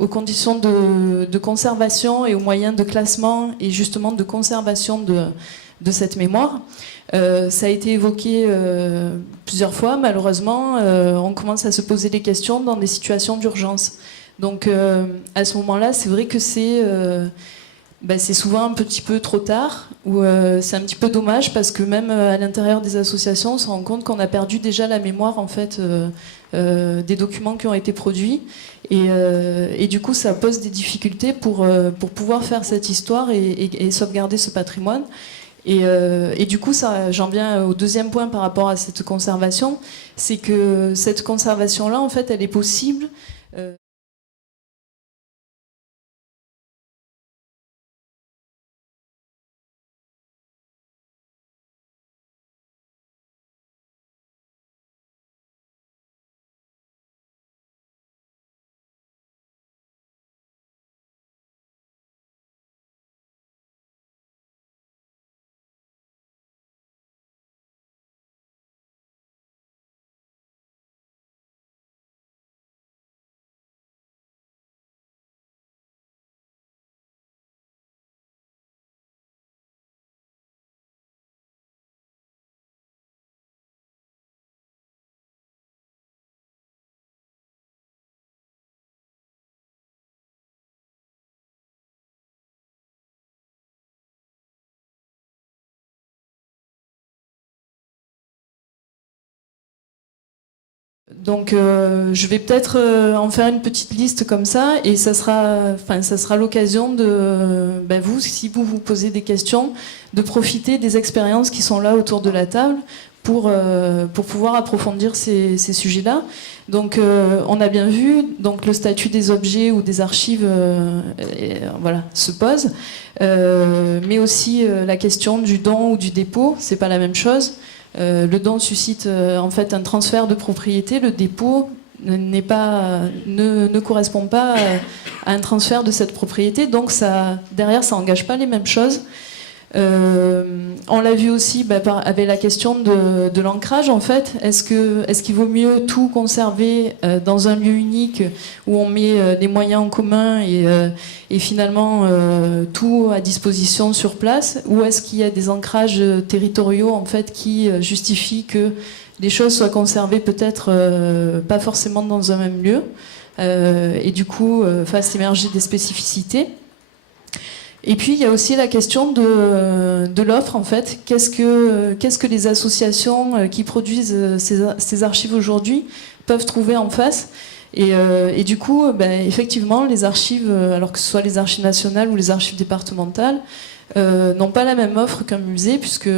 aux conditions de conservation et aux moyens de classement et justement de conservation de cette mémoire. Ça a été évoqué plusieurs fois, malheureusement, on commence à se poser des questions dans des situations d'urgence. Donc à ce moment-là, c'est vrai que c'est souvent un petit peu trop tard, ou c'est un petit peu dommage parce que même à l'intérieur des associations, on se rend compte qu'on a perdu déjà la mémoire en fait des documents qui ont été produits, et du coup ça pose des difficultés pour pouvoir faire cette histoire et sauvegarder ce patrimoine. Et du coup, j'en viens au 2e point par rapport à cette conservation, c'est que cette conservation-là, en fait, elle est possible. Donc je vais peut-être en faire une petite liste comme ça, et ça sera l'occasion de vous, si vous posez des questions, de profiter des expériences qui sont là autour de la table pour pouvoir approfondir ces sujets-là. Donc on a bien vu, donc le statut des objets ou des archives voilà, se pose, mais aussi la question du don ou du dépôt, c'est pas la même chose. Le don suscite en fait un transfert de propriété, le dépôt ne correspond pas à un transfert de cette propriété, donc derrière ça n'engage pas les mêmes choses. On l'a vu aussi avec la question de l'ancrage en fait. Est-ce qu'il vaut mieux tout conserver dans un lieu unique où on met les moyens en commun et finalement tout à disposition sur place, ou est-ce qu'il y a des ancrages territoriaux en fait qui justifient que les choses soient conservées peut-être pas forcément dans un même lieu et du coup fassent émerger des spécificités. Et puis il y a aussi la question de l'offre en fait. Qu'est-ce que les associations qui produisent ces archives aujourd'hui peuvent trouver en face et du coup, effectivement, les archives, alors que ce soit les archives nationales ou les archives départementales, n'ont pas la même offre qu'un musée, puisque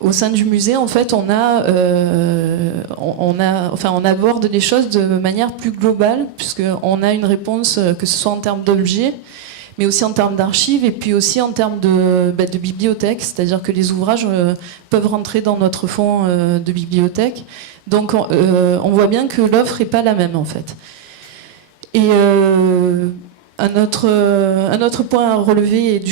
au sein du musée, en fait, on aborde les choses de manière plus globale, puisqu'on a une réponse, que ce soit en termes d'objets, mais aussi en termes d'archives, et puis aussi en termes de bibliothèque, c'est-à-dire que les ouvrages peuvent rentrer dans notre fonds de bibliothèque. Donc on voit bien que l'offre n'est pas la même en fait. Et un autre point à relever et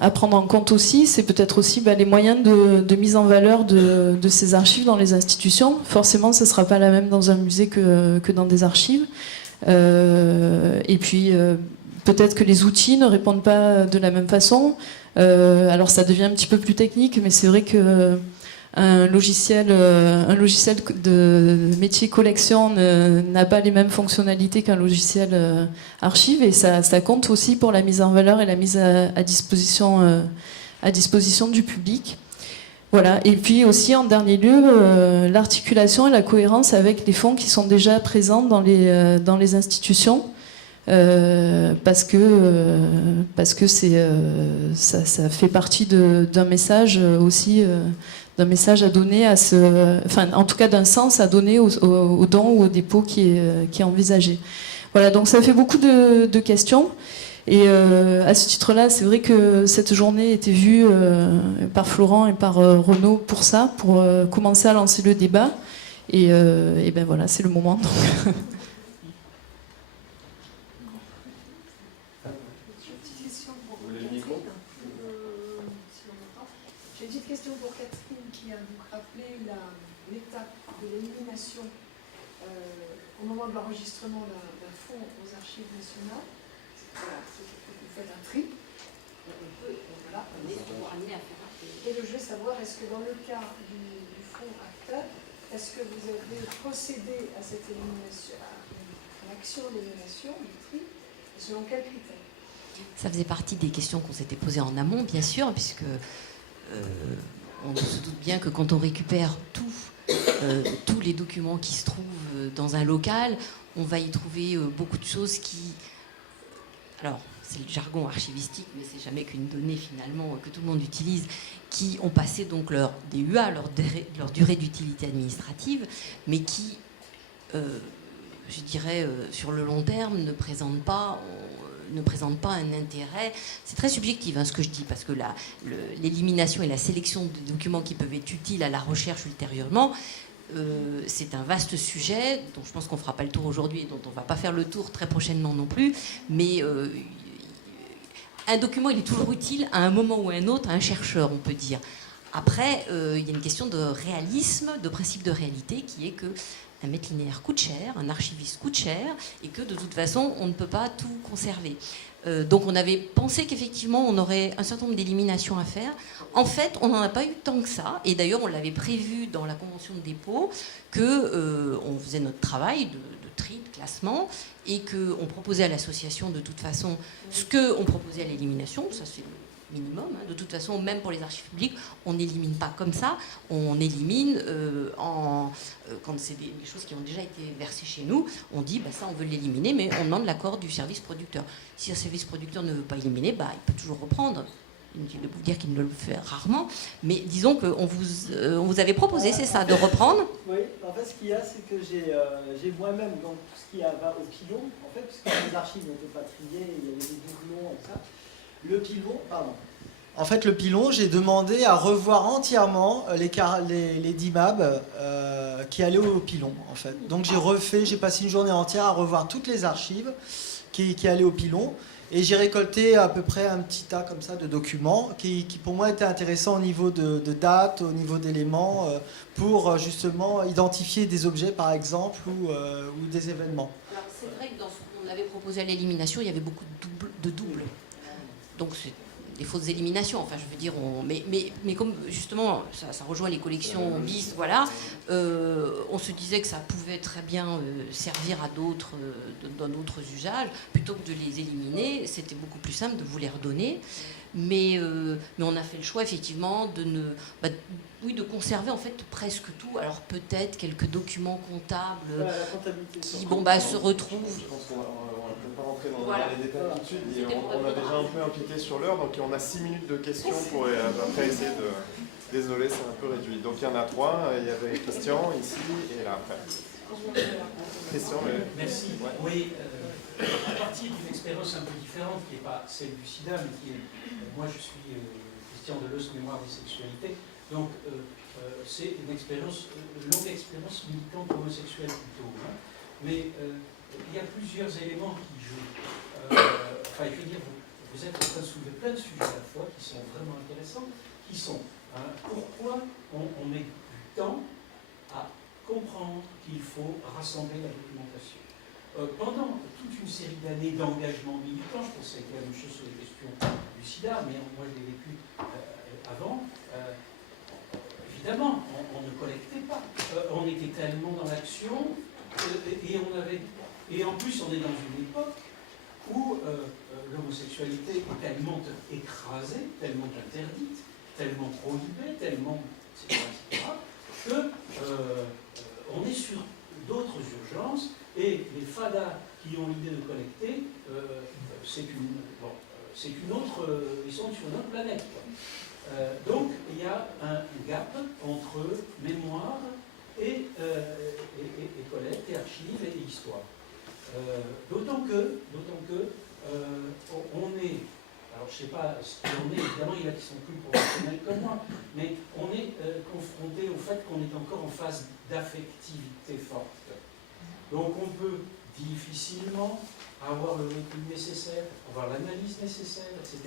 à prendre en compte aussi, c'est peut-être aussi les moyens de mise en valeur de ces archives dans les institutions. Forcément, ça ne sera pas la même dans un musée que dans des archives. Et puis peut-être que les outils ne répondent pas de la même façon. Alors ça devient un petit peu plus technique, mais c'est vrai que un logiciel de métier collection n'a pas les mêmes fonctionnalités qu'un logiciel archive, et ça compte aussi pour la mise en valeur et la mise à disposition du public. Voilà. Et puis aussi en dernier lieu, l'articulation et la cohérence avec les fonds qui sont déjà présents dans les institutions. Parce que ça fait partie d'un message aussi, d'un message à donner en tout cas d'un sens à donner au don ou au dépôt qui est envisagé. Voilà, donc ça fait beaucoup de questions. Et à ce titre-là, c'est vrai que cette journée était vue par Florent et par Renaud pour ça, pour commencer à lancer le débat. Et ben voilà, c'est le moment. Donc. J'ai une petite question pour Catherine qui a donc rappelé l'étape de l'élimination au moment de l'enregistrement d'un fonds aux archives nationales. Voilà, vous faites un tri. Et je voulais savoir, est-ce que dans le cas du fonds ACTA, est-ce que vous avez procédé à cette élimination, à l'action d'élimination, du tri, et selon quels critères? Ça faisait partie des questions qu'on s'était posées en amont, bien sûr, puisque on se doute bien que quand on récupère tous les documents qui se trouvent dans un local, on va y trouver beaucoup de choses qui... Alors, c'est le jargon archivistique, mais c'est jamais qu'une donnée finalement que tout le monde utilise, qui ont passé donc leur DUA, leur durée d'utilité administrative, mais qui, je dirais, sur le long terme, ne présentent pas un intérêt. C'est très subjectif ce que je dis, parce que l'élimination et la sélection de documents qui peuvent être utiles à la recherche ultérieurement, c'est un vaste sujet dont je pense qu'on ne fera pas le tour aujourd'hui et dont on ne va pas faire le tour très prochainement non plus, mais un document il est toujours utile à un moment ou à un autre à un chercheur, on peut dire. Après, il y a une question de réalisme, de principe de réalité, qui est que un maître linéaire coûte cher, un archiviste coûte cher, et que de toute façon, on ne peut pas tout conserver. Donc on avait pensé qu'effectivement, on aurait un certain nombre d'éliminations à faire. En fait, on n'en a pas eu tant que ça, et d'ailleurs, on l'avait prévu dans la convention de dépôt, qu'on faisait notre travail de tri, de classement, et qu'on proposait à l'association de toute façon ce qu'on proposait à l'élimination, ça c'est minimum. De toute façon, même pour les archives publiques, on n'élimine pas comme ça. On élimine quand c'est des choses qui ont déjà été versées chez nous. On dit, ça, on veut l'éliminer, mais on demande l'accord du service producteur. Si un service producteur ne veut pas éliminer, il peut toujours reprendre. inutile de vous dire qu'il ne le fait rarement, mais disons qu'on vous avait proposé, c'est ça, de reprendre. Oui, en fait, ce qu'il y a, c'est que j'ai moi-même, donc tout ce qui va au pilon, en fait, puisque les archives n'étaient pas triées, il y avait des doublons et ça. Le pilon, pardon. En fait, le pilon, j'ai demandé à revoir entièrement les DIMAB qui allaient au pilon, en fait. Donc j'ai passé une journée entière à revoir toutes les archives qui allaient au pilon. Et j'ai récolté à peu près un petit tas comme ça de documents qui pour moi étaient intéressants au niveau de dates, au niveau d'éléments, pour justement identifier des objets par exemple ou des événements. Alors c'est vrai que dans ce qu'on avait proposé à l'élimination, il y avait beaucoup de doubles. Donc c'est des fausses éliminations, enfin je veux dire, mais comme justement ça rejoint les collections bis, voilà, on se disait que ça pouvait très bien servir à d'autres, dans d'autres usages, plutôt que de les éliminer, c'était beaucoup plus simple de vous les redonner, mais on a fait le choix effectivement de conserver en fait presque tout, alors peut-être quelques documents comptables qui se retrouvent. Je pense qu'on va peut-être pas rentrer dans les détails tout de suite. On a déjà un peu empiété sur l'heure, donc on a 6 minutes de questions pour après essayer de... Désolé, c'est un peu réduit. Donc il y en a 3. Il y avait Christian ici et là après. Christian, merci. Ouais. Oui, à partir d'une expérience un peu différente, qui n'est pas celle du SIDA, mais qui est... moi, je suis Christian Deleuze, Mémoire des sexualités. Donc, c'est une longue expérience militante homosexuelle plutôt. Hein. Mais il y a plusieurs éléments qui jouent. Enfin, je veux dire, vous êtes en train de soulever plein de sujets à la fois qui sont vraiment intéressants, qui sont pourquoi on met du temps à comprendre qu'il faut rassembler la documentation. Pendant toute une série d'années d'engagement militant, je pense que ça a été la même chose sur les questions du SIDA, mais moi je l'ai vécu avant. Évidemment, on ne collectait pas. On était tellement dans l'action et en plus on est dans une époque où l'homosexualité est tellement écrasée, tellement interdite, tellement prohibée, tellement etc. que on est sur d'autres urgences et les FADA qui ont l'idée de collecter, c'est une autre, ils sont sur une autre planète. Donc il y a un gap entre mémoire et collecte, et archives et histoire. D'autant que on est, alors je ne sais pas ce qu'on est, évidemment il y en a qui sont plus professionnels que moi, mais on est confronté au fait qu'on est encore en phase d'affectivité forte. Donc on peut difficilement avoir le recul nécessaire, avoir l'analyse nécessaire, etc.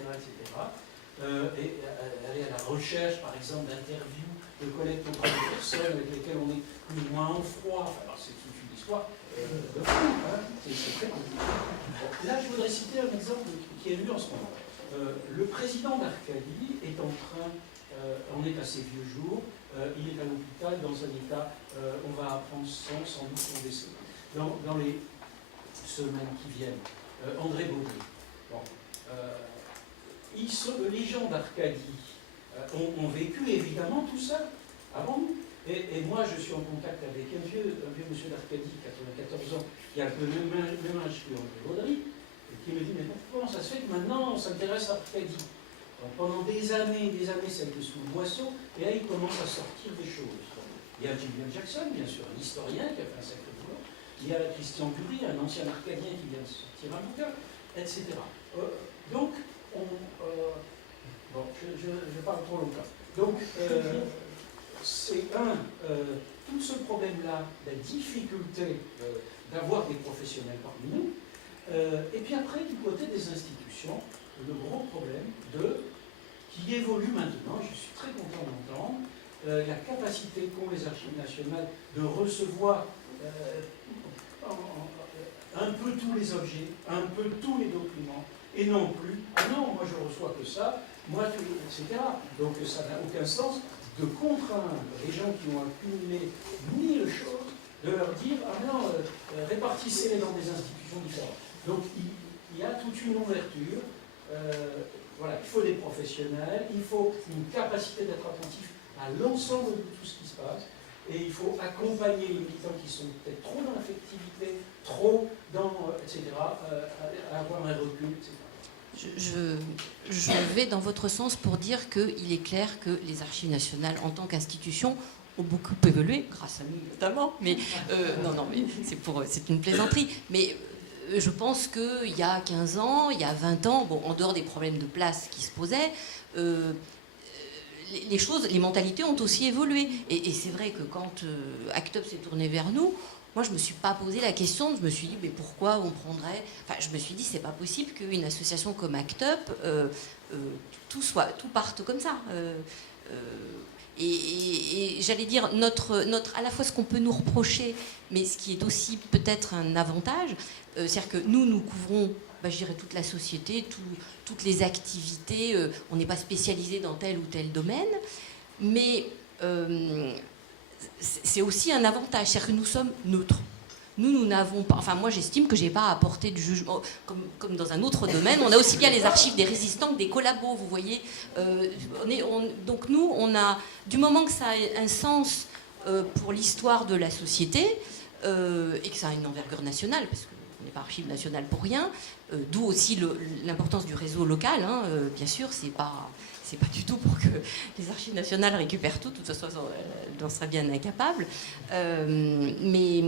Et aller à la recherche, par exemple, d'interviews, de collecte auprès de personnes avec lesquelles on est plus ou moins en froid. Enfin, c'est toute une histoire de fou, hein. C'est très compliqué. Bon, là, je voudrais citer un exemple qui est lu en ce moment. Le président d'Arcadie est en train, on est à ses vieux jours, il est à l'hôpital dans un état, on va apprendre sans doute son décès. Dans les semaines qui viennent, André Baudry. Bon, les gens d'Arcadie ont vécu évidemment tout ça avant nous. Et moi, je suis en contact avec un vieux monsieur d'Arcadie, 94 ans, qui a le même âge que André Baudry, et qui me dit, mais comment ça se fait que maintenant on s'intéresse à Arcadie? Donc pendant des années, ça a été sous le boisseau, et là il commence à sortir des choses. Il y a Julian Jackson, bien sûr, un historien qui a fait un sacré boulot. Il y a Christian Bury, un ancien arcadien qui vient de sortir un bouquin, etc. Donc, bon, je parle trop longtemps. Donc, c'est tout ce problème-là, la difficulté d'avoir des professionnels parmi nous, et puis après, du côté des institutions, le gros problème qui évolue maintenant, je suis très content d'entendre, la capacité qu'ont les archives nationales de recevoir un peu tous les objets, un peu tous les documents, et non plus, non, moi je reçois que ça, moi, etc. Donc ça n'a aucun sens de contraindre les gens qui ont accumulé 1000 choses, de leur dire, ah non, répartissez-les dans des institutions différentes. Donc il y a toute une ouverture, voilà, il faut des professionnels, il faut une capacité d'être attentif à l'ensemble de tout ce qui se passe, et il faut accompagner les militants qui sont peut-être trop dans l'affectivité, trop dans, etc., à avoir un recul, etc. je vais dans votre sens pour dire qu'il est clair que les archives nationales, en tant qu'institution, ont beaucoup évolué, grâce à nous notamment. Mais non, mais c'est une plaisanterie. Mais je pense qu'il y a 15 ans, il y a 20 ans, bon, en dehors des problèmes de place qui se posaient, les mentalités ont aussi évolué. Et c'est vrai que quand ACT UP s'est tourné vers nous, moi, je ne me suis pas posé la question, je me suis dit, mais pourquoi on prendrait... Enfin, je me suis dit, c'est pas possible qu'une association comme ACT UP, tout parte comme ça. Et j'allais dire, à la fois ce qu'on peut nous reprocher, mais ce qui est aussi peut-être un avantage, c'est-à-dire que nous couvrons, je dirais, toute la société, toutes les activités, on n'est pas spécialisé dans tel ou tel domaine, mais c'est aussi un avantage, c'est-à-dire que nous sommes neutres. Nous n'avons pas, enfin moi j'estime que j'ai pas à apporter de jugement, comme dans un autre domaine, on a aussi bien les archives des résistants que des collabos, vous voyez. Donc nous, on a, du moment que ça a un sens pour l'histoire de la société, et que ça a une envergure nationale, parce qu'on n'est pas archive nationale pour rien, d'où aussi l'importance du réseau local, hein, bien sûr, c'est pas du tout pour que les archives nationales récupèrent tout, de toute façon, elles en seraient bien incapables. Mais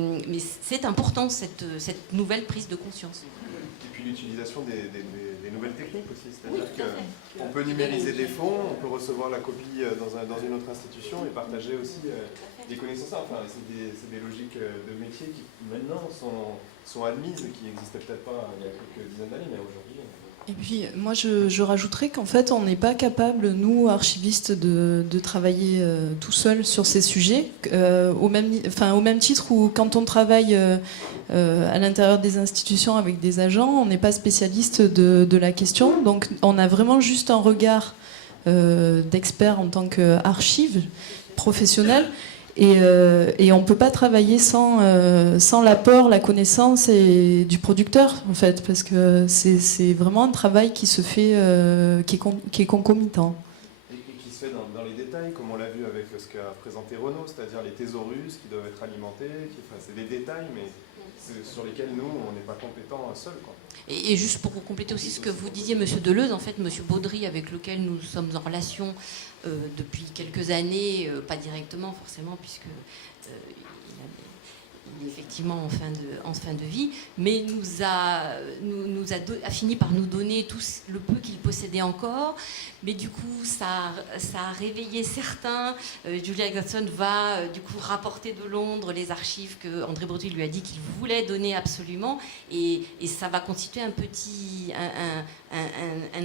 c'est important, cette nouvelle prise de conscience. Et puis l'utilisation des nouvelles techniques aussi, c'est-à-dire qu'on peut numériser des fonds, on peut recevoir la copie dans une autre institution et partager aussi des connaissances. Enfin, c'est des logiques de métier qui maintenant sont admises, qui n'existaient peut-être pas il y a quelques dizaines d'années, mais aujourd'hui... Et puis, moi, je rajouterais qu'en fait, on n'est pas capable, nous, archivistes, de travailler tout seul sur ces sujets, au même titre où, quand on travaille à l'intérieur des institutions avec des agents, on n'est pas spécialiste de la question. Donc, on a vraiment juste un regard d'expert en tant qu'archive professionnelle. Et on ne peut pas travailler sans l'apport, la connaissance du producteur, en fait, parce que c'est vraiment un travail qui se fait, qui est concomitant. Et qui se fait dans les détails, comme on l'a vu avec ce qu'a présenté Renaud, c'est-à-dire les thésaurus qui doivent être alimentés, c'est des détails, mais sur lesquels nous, on n'est pas compétents seuls, quoi. Et juste pour compléter aussi ce que vous disiez, Monsieur Deleuze, en fait, Monsieur Baudry, avec lequel nous sommes en relation depuis quelques années, pas directement forcément, puisque il est effectivement en fin de vie, mais a fini par nous donner tout le peu qu'il possédait encore. Mais du coup, ça a réveillé certains. Julia Gladstone va du coup rapporter de Londres les archives que André Breton lui a dit qu'il voulait donner absolument, et ça va constituer un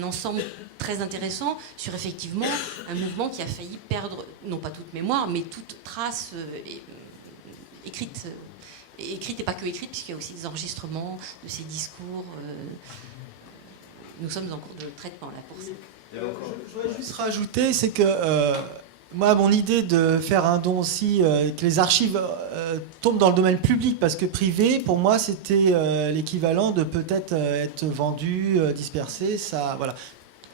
ensemble très intéressant sur effectivement un mouvement qui a failli perdre, non pas toute mémoire, mais toute trace écrite et pas que écrite, puisqu'il y a aussi des enregistrements de ces discours. Nous sommes en cours de traitement là pour ça. Je voudrais juste rajouter, c'est que moi, mon idée de faire un don aussi, que les archives tombent dans le domaine public, parce que privé, pour moi, c'était l'équivalent de peut-être être vendu, dispersé, ça, voilà.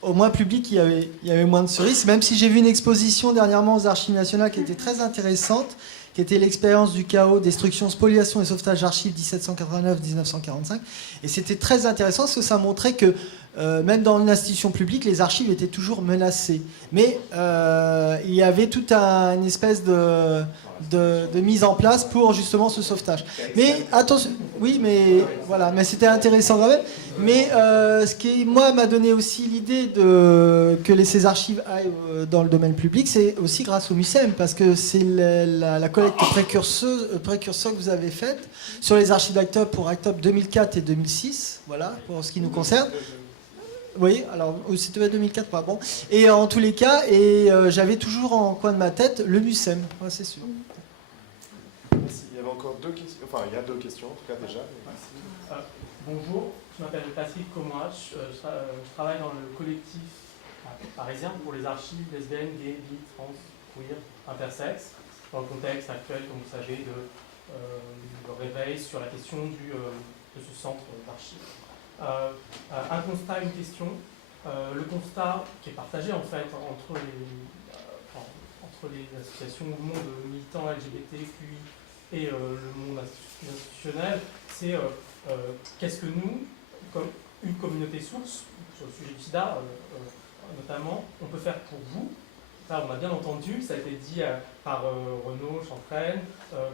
Au moins public, il y avait moins de cerises, même si j'ai vu une exposition dernièrement aux Archives nationales qui était très intéressante, qui était l'expérience du chaos, destruction, spoliation et sauvetage d'archives 1789-1945. Et c'était très intéressant parce que ça montrait que même dans une institution publique, les archives étaient toujours menacées. Mais il y avait toute une espèce de mise en place pour justement ce sauvetage. Mais attention, oui, mais voilà, mais c'était intéressant quand même. Mais ce qui, moi, m'a donné aussi l'idée que ces archives aillent dans le domaine public, c'est aussi grâce au MUSEM, parce que c'est la collecte précurseur que vous avez faite sur les archives d'ACT UP pour ACT UP 2004 et 2006, voilà, pour ce qui nous concerne. Oui, alors c'était 2004, pas bon. Et en tous les cas, j'avais toujours en coin de ma tête le MUSEM, ouais, c'est sûr. Merci. Il y avait encore deux questions, enfin il y a deux questions en tout cas déjà. Bonjour, je m'appelle Patrick Comrat, je travaille dans le collectif parisien pour les archives lesbiennes, gays, bi, trans, queer, intersexes, dans le contexte actuel, comme vous savez, de réveil sur la question de ce centre d'archives. Un constat, une question. Le constat qui est partagé en fait entre les associations, le monde militant LGBTQI et le monde institutionnel, c'est qu'est-ce que nous, une communauté source, sur le sujet du sida notamment, on peut faire pour vous. Ça, on a bien entendu, ça a été dit par Renaud Chanfreine,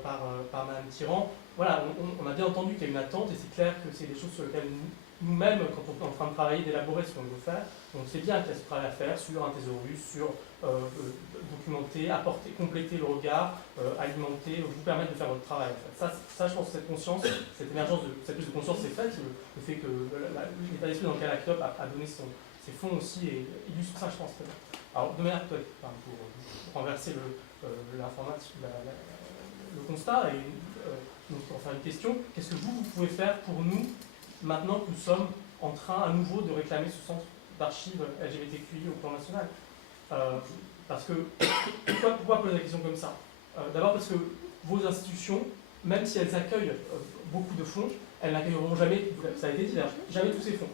par Madame Tyran. Voilà, on a bien entendu qu'il y a une attente et c'est clair que c'est des choses sur lesquelles nous-mêmes, quand on est en train de travailler, d'élaborer ce qu'on veut faire, on sait bien qu'il y a ce travail à faire sur un thésaurus, sur documenter, apporter, compléter le regard, alimenter, vous permettre de faire votre travail. Ça, je pense que cette conscience, cette émergence, cette prise de conscience c'est faite, le fait que l'état d'esprit dans lequel ACT UP a donné ses fonds aussi et illustre ça, je pense, très bien. Alors, de manière pour renverser le constat et donc pour faire une question, qu'est-ce que vous pouvez faire pour nous, maintenant que nous sommes en train à nouveau de réclamer ce centre d'archives LGBTQI au plan national? Parce que, pourquoi poser la question comme ça? D'abord parce que vos institutions, même si elles accueillent beaucoup de fonds, elles n'accueilleront jamais, ça a été dit d'ailleurs, jamais tous ces fonds.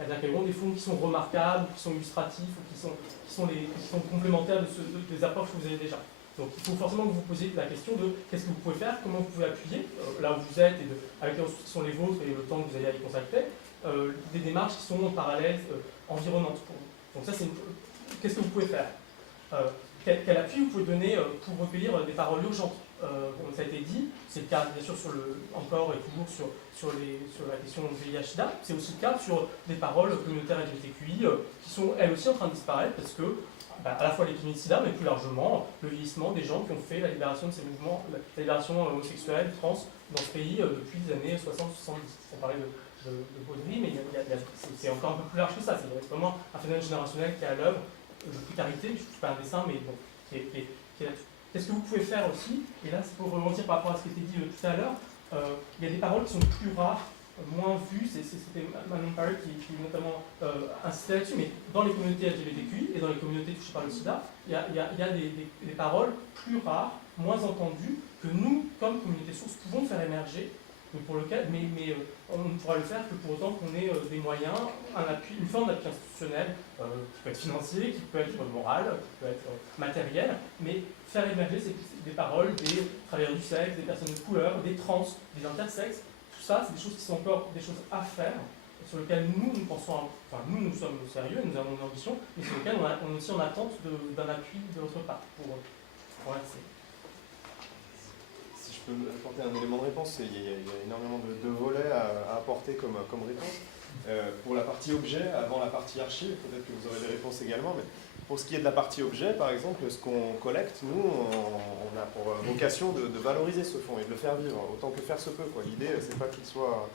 Elles accueilleront des fonds qui sont remarquables, qui sont illustratifs, ou qui sont complémentaires des approches que vous avez déjà. Donc il faut forcément que vous posiez la question de qu'est-ce que vous pouvez faire, comment vous pouvez appuyer, là où vous êtes, et avec les ressources qui sont les vôtres et le temps que vous allez y consacrer, des démarches qui sont en parallèle environnantes pour vous. Donc ça, c'est qu'est-ce que vous pouvez faire, quel appui vous pouvez donner pour recueillir des paroles urgentes. Comme ça a été dit, c'est le cas bien sûr encore et toujours sur la question du VIH-Sida, c'est aussi le cas sur des paroles communautaires LGBTQI qui sont elles aussi en train de disparaître parce que à la fois l'épidémie de sida, mais plus largement le vieillissement des gens qui ont fait la libération de ces mouvements, la libération homosexuelle, trans dans ce pays depuis les années 60-70. On parlait de Baudry, mais c'est encore un peu plus large que ça. C'est vraiment un phénomène générationnel qui est à l'œuvre, de précarité, je ne fais pas un dessin, mais bon, qui est là-dessus. Qu'est-ce que vous pouvez faire aussi, et là c'est pour rebondir par rapport à ce qui était dit tout à l'heure, il y a des paroles qui sont plus rares, moins vues, c'était Manon Parry qui notamment insistait là-dessus, mais dans les communautés LGBTQI et dans les communautés touchées par le sida, il y a des paroles plus rares, moins entendues, que nous, comme communauté source, pouvons faire émerger, mais on ne pourra le faire que pour autant qu'on ait des moyens, un appui, une forme d'appui institutionnel qui peut être financier, qui peut être moral, qui peut être matériel, mais faire émerger des paroles des travailleurs du sexe, des personnes de couleur, des trans, des intersexes, tout ça, c'est des choses qui sont encore des choses à faire, sur lesquelles nous pensons, enfin nous sommes sérieux, nous avons une ambition, mais sur lesquelles on est aussi en attente d'un appui de notre part pour avancer. Si je peux apporter un élément de réponse, il y a énormément de volets à apporter comme réponse. Pour la partie objet, avant la partie archive, peut-être que vous aurez des réponses également, mais pour ce qui est de la partie objet, par exemple, ce qu'on collecte, nous, on a pour vocation de valoriser ce fonds et de le faire vivre, autant que faire se peut. L'idée, c'est pas qu'il soit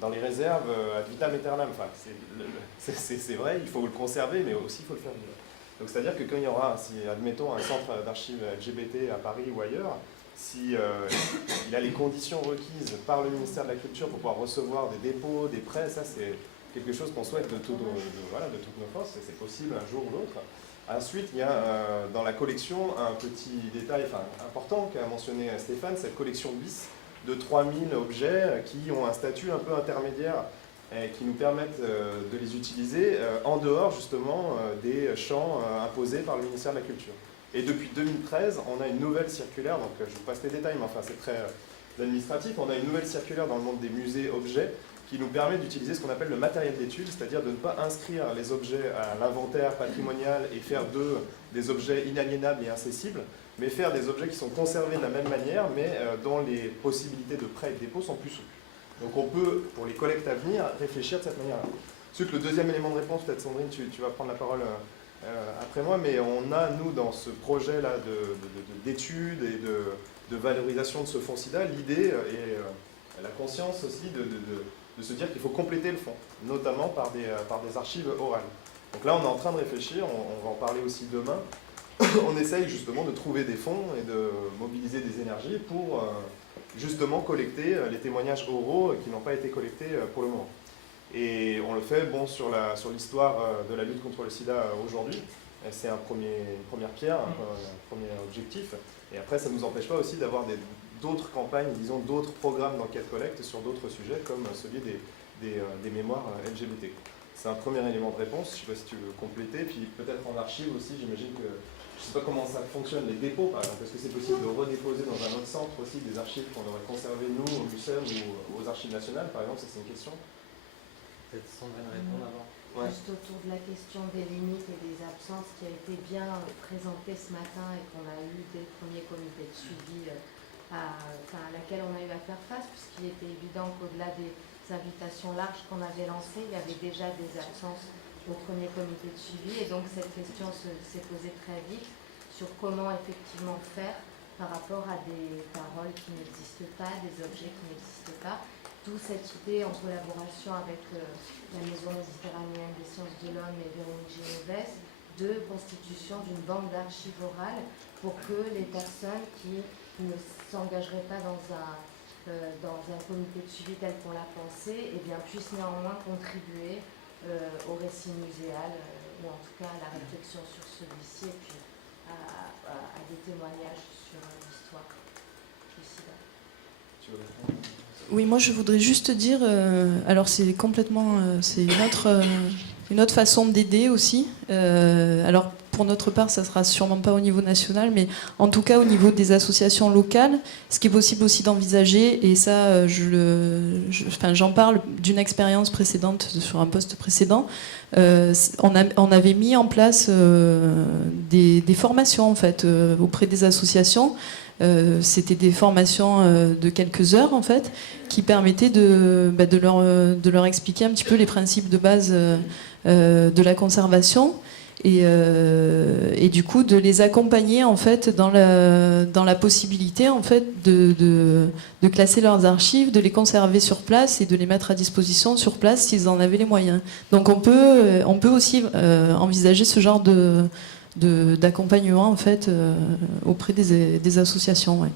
dans les réserves ad vitam aeternam. Enfin, c'est vrai, il faut le conserver, mais aussi il faut le faire vivre. Donc c'est-à-dire que quand il y aura, admettons, un centre d'archives LGBT à Paris ou ailleurs, si il a les conditions requises par le ministère de la Culture pour pouvoir recevoir des dépôts, des prêts, ça c'est quelque chose qu'on souhaite de toutes nos forces, et c'est possible un jour ou l'autre. Ensuite, il y a dans la collection un petit détail important qu'a mentionné Stéphane, cette collection BIS de 3000 objets qui ont un statut un peu intermédiaire et qui nous permettent de les utiliser en dehors justement des champs imposés par le ministère de la Culture. Et depuis 2013, on a une nouvelle circulaire, donc je vous passe les détails, mais enfin c'est très administratif, on a une nouvelle circulaire dans le monde des musées objets qui nous permet d'utiliser ce qu'on appelle le matériel d'étude, c'est-à-dire de ne pas inscrire les objets à l'inventaire patrimonial et faire d'eux des objets inaliénables et incessibles, mais faire des objets qui sont conservés de la même manière, mais dont les possibilités de prêt et de dépôt sont plus souples. Donc on peut, pour les collectes à venir, réfléchir de cette manière-là. Ensuite, le deuxième élément de réponse, peut-être Sandrine, tu vas prendre la parole après moi, mais on a, nous, dans ce projet-là d'études et de valorisation de ce fonds SIDA, l'idée et la conscience aussi de se dire qu'il faut compléter le fonds, notamment par des archives orales. Donc là, on est en train de réfléchir, on va en parler aussi demain. On essaye justement de trouver des fonds et de mobiliser des énergies pour justement collecter les témoignages oraux qui n'ont pas été collectés pour le moment. Et on le fait sur l'histoire de la lutte contre le sida aujourd'hui. C'est une première pierre, un premier objectif. Et après, ça ne nous empêche pas aussi d'avoir d'autres campagnes, disons d'autres programmes d'enquête collecte sur d'autres sujets comme celui des mémoires LGBT. C'est un premier élément de réponse, je ne sais pas si tu veux compléter, puis peut-être en archive aussi, j'imagine que, je ne sais pas comment ça fonctionne, les dépôts par exemple, est-ce que c'est possible de redéposer dans un autre centre aussi des archives qu'on aurait conservées nous, au MUSEM ou aux archives nationales par exemple, ça c'est une question. peut-être Sandrine répondre avant. Ouais. Juste autour de la question des limites et des absences qui a été bien présentée ce matin et qu'on a eu dès le premier comité de suivi à laquelle on a eu à faire face, puisqu'il était évident qu'au-delà des invitations larges qu'on avait lancées, il y avait déjà des absences au premier comité de suivi. Et donc cette question s'est posée très vite sur comment effectivement faire par rapport à des paroles qui n'existent pas, des objets qui n'existent pas. D'où cette idée en collaboration avec la Maison méditerranéenne des sciences de l'homme et Véronique Génovès de constitution d'une banque d'archives orales pour que les personnes qui ne s'engageraient pas dans un comité de suivi tel qu'on l'a pensé, eh bien, puissent néanmoins contribuer au récit muséal, ou en tout cas à la réflexion sur celui-ci, et puis à des témoignages sur l'histoire du SIDA. Tu veux répondre ? Oui, moi je voudrais juste dire, alors c'est complètement, c'est une autre façon d'aider aussi. Alors pour notre part, ça sera sûrement pas au niveau national, mais en tout cas au niveau des associations locales, ce qui est possible aussi d'envisager, et ça, j'en parle d'une expérience précédente sur un poste précédent. On avait mis en place des formations en fait auprès des associations. C'était des formations de quelques heures en fait, qui permettaient de leur expliquer un petit peu les principes de base de la conservation et du coup de les accompagner en fait dans la possibilité en fait de classer leurs archives, de les conserver sur place et de les mettre à disposition sur place s'ils en avaient les moyens. Donc on peut aussi envisager ce genre d'accompagnement en fait auprès des associations. Ouais.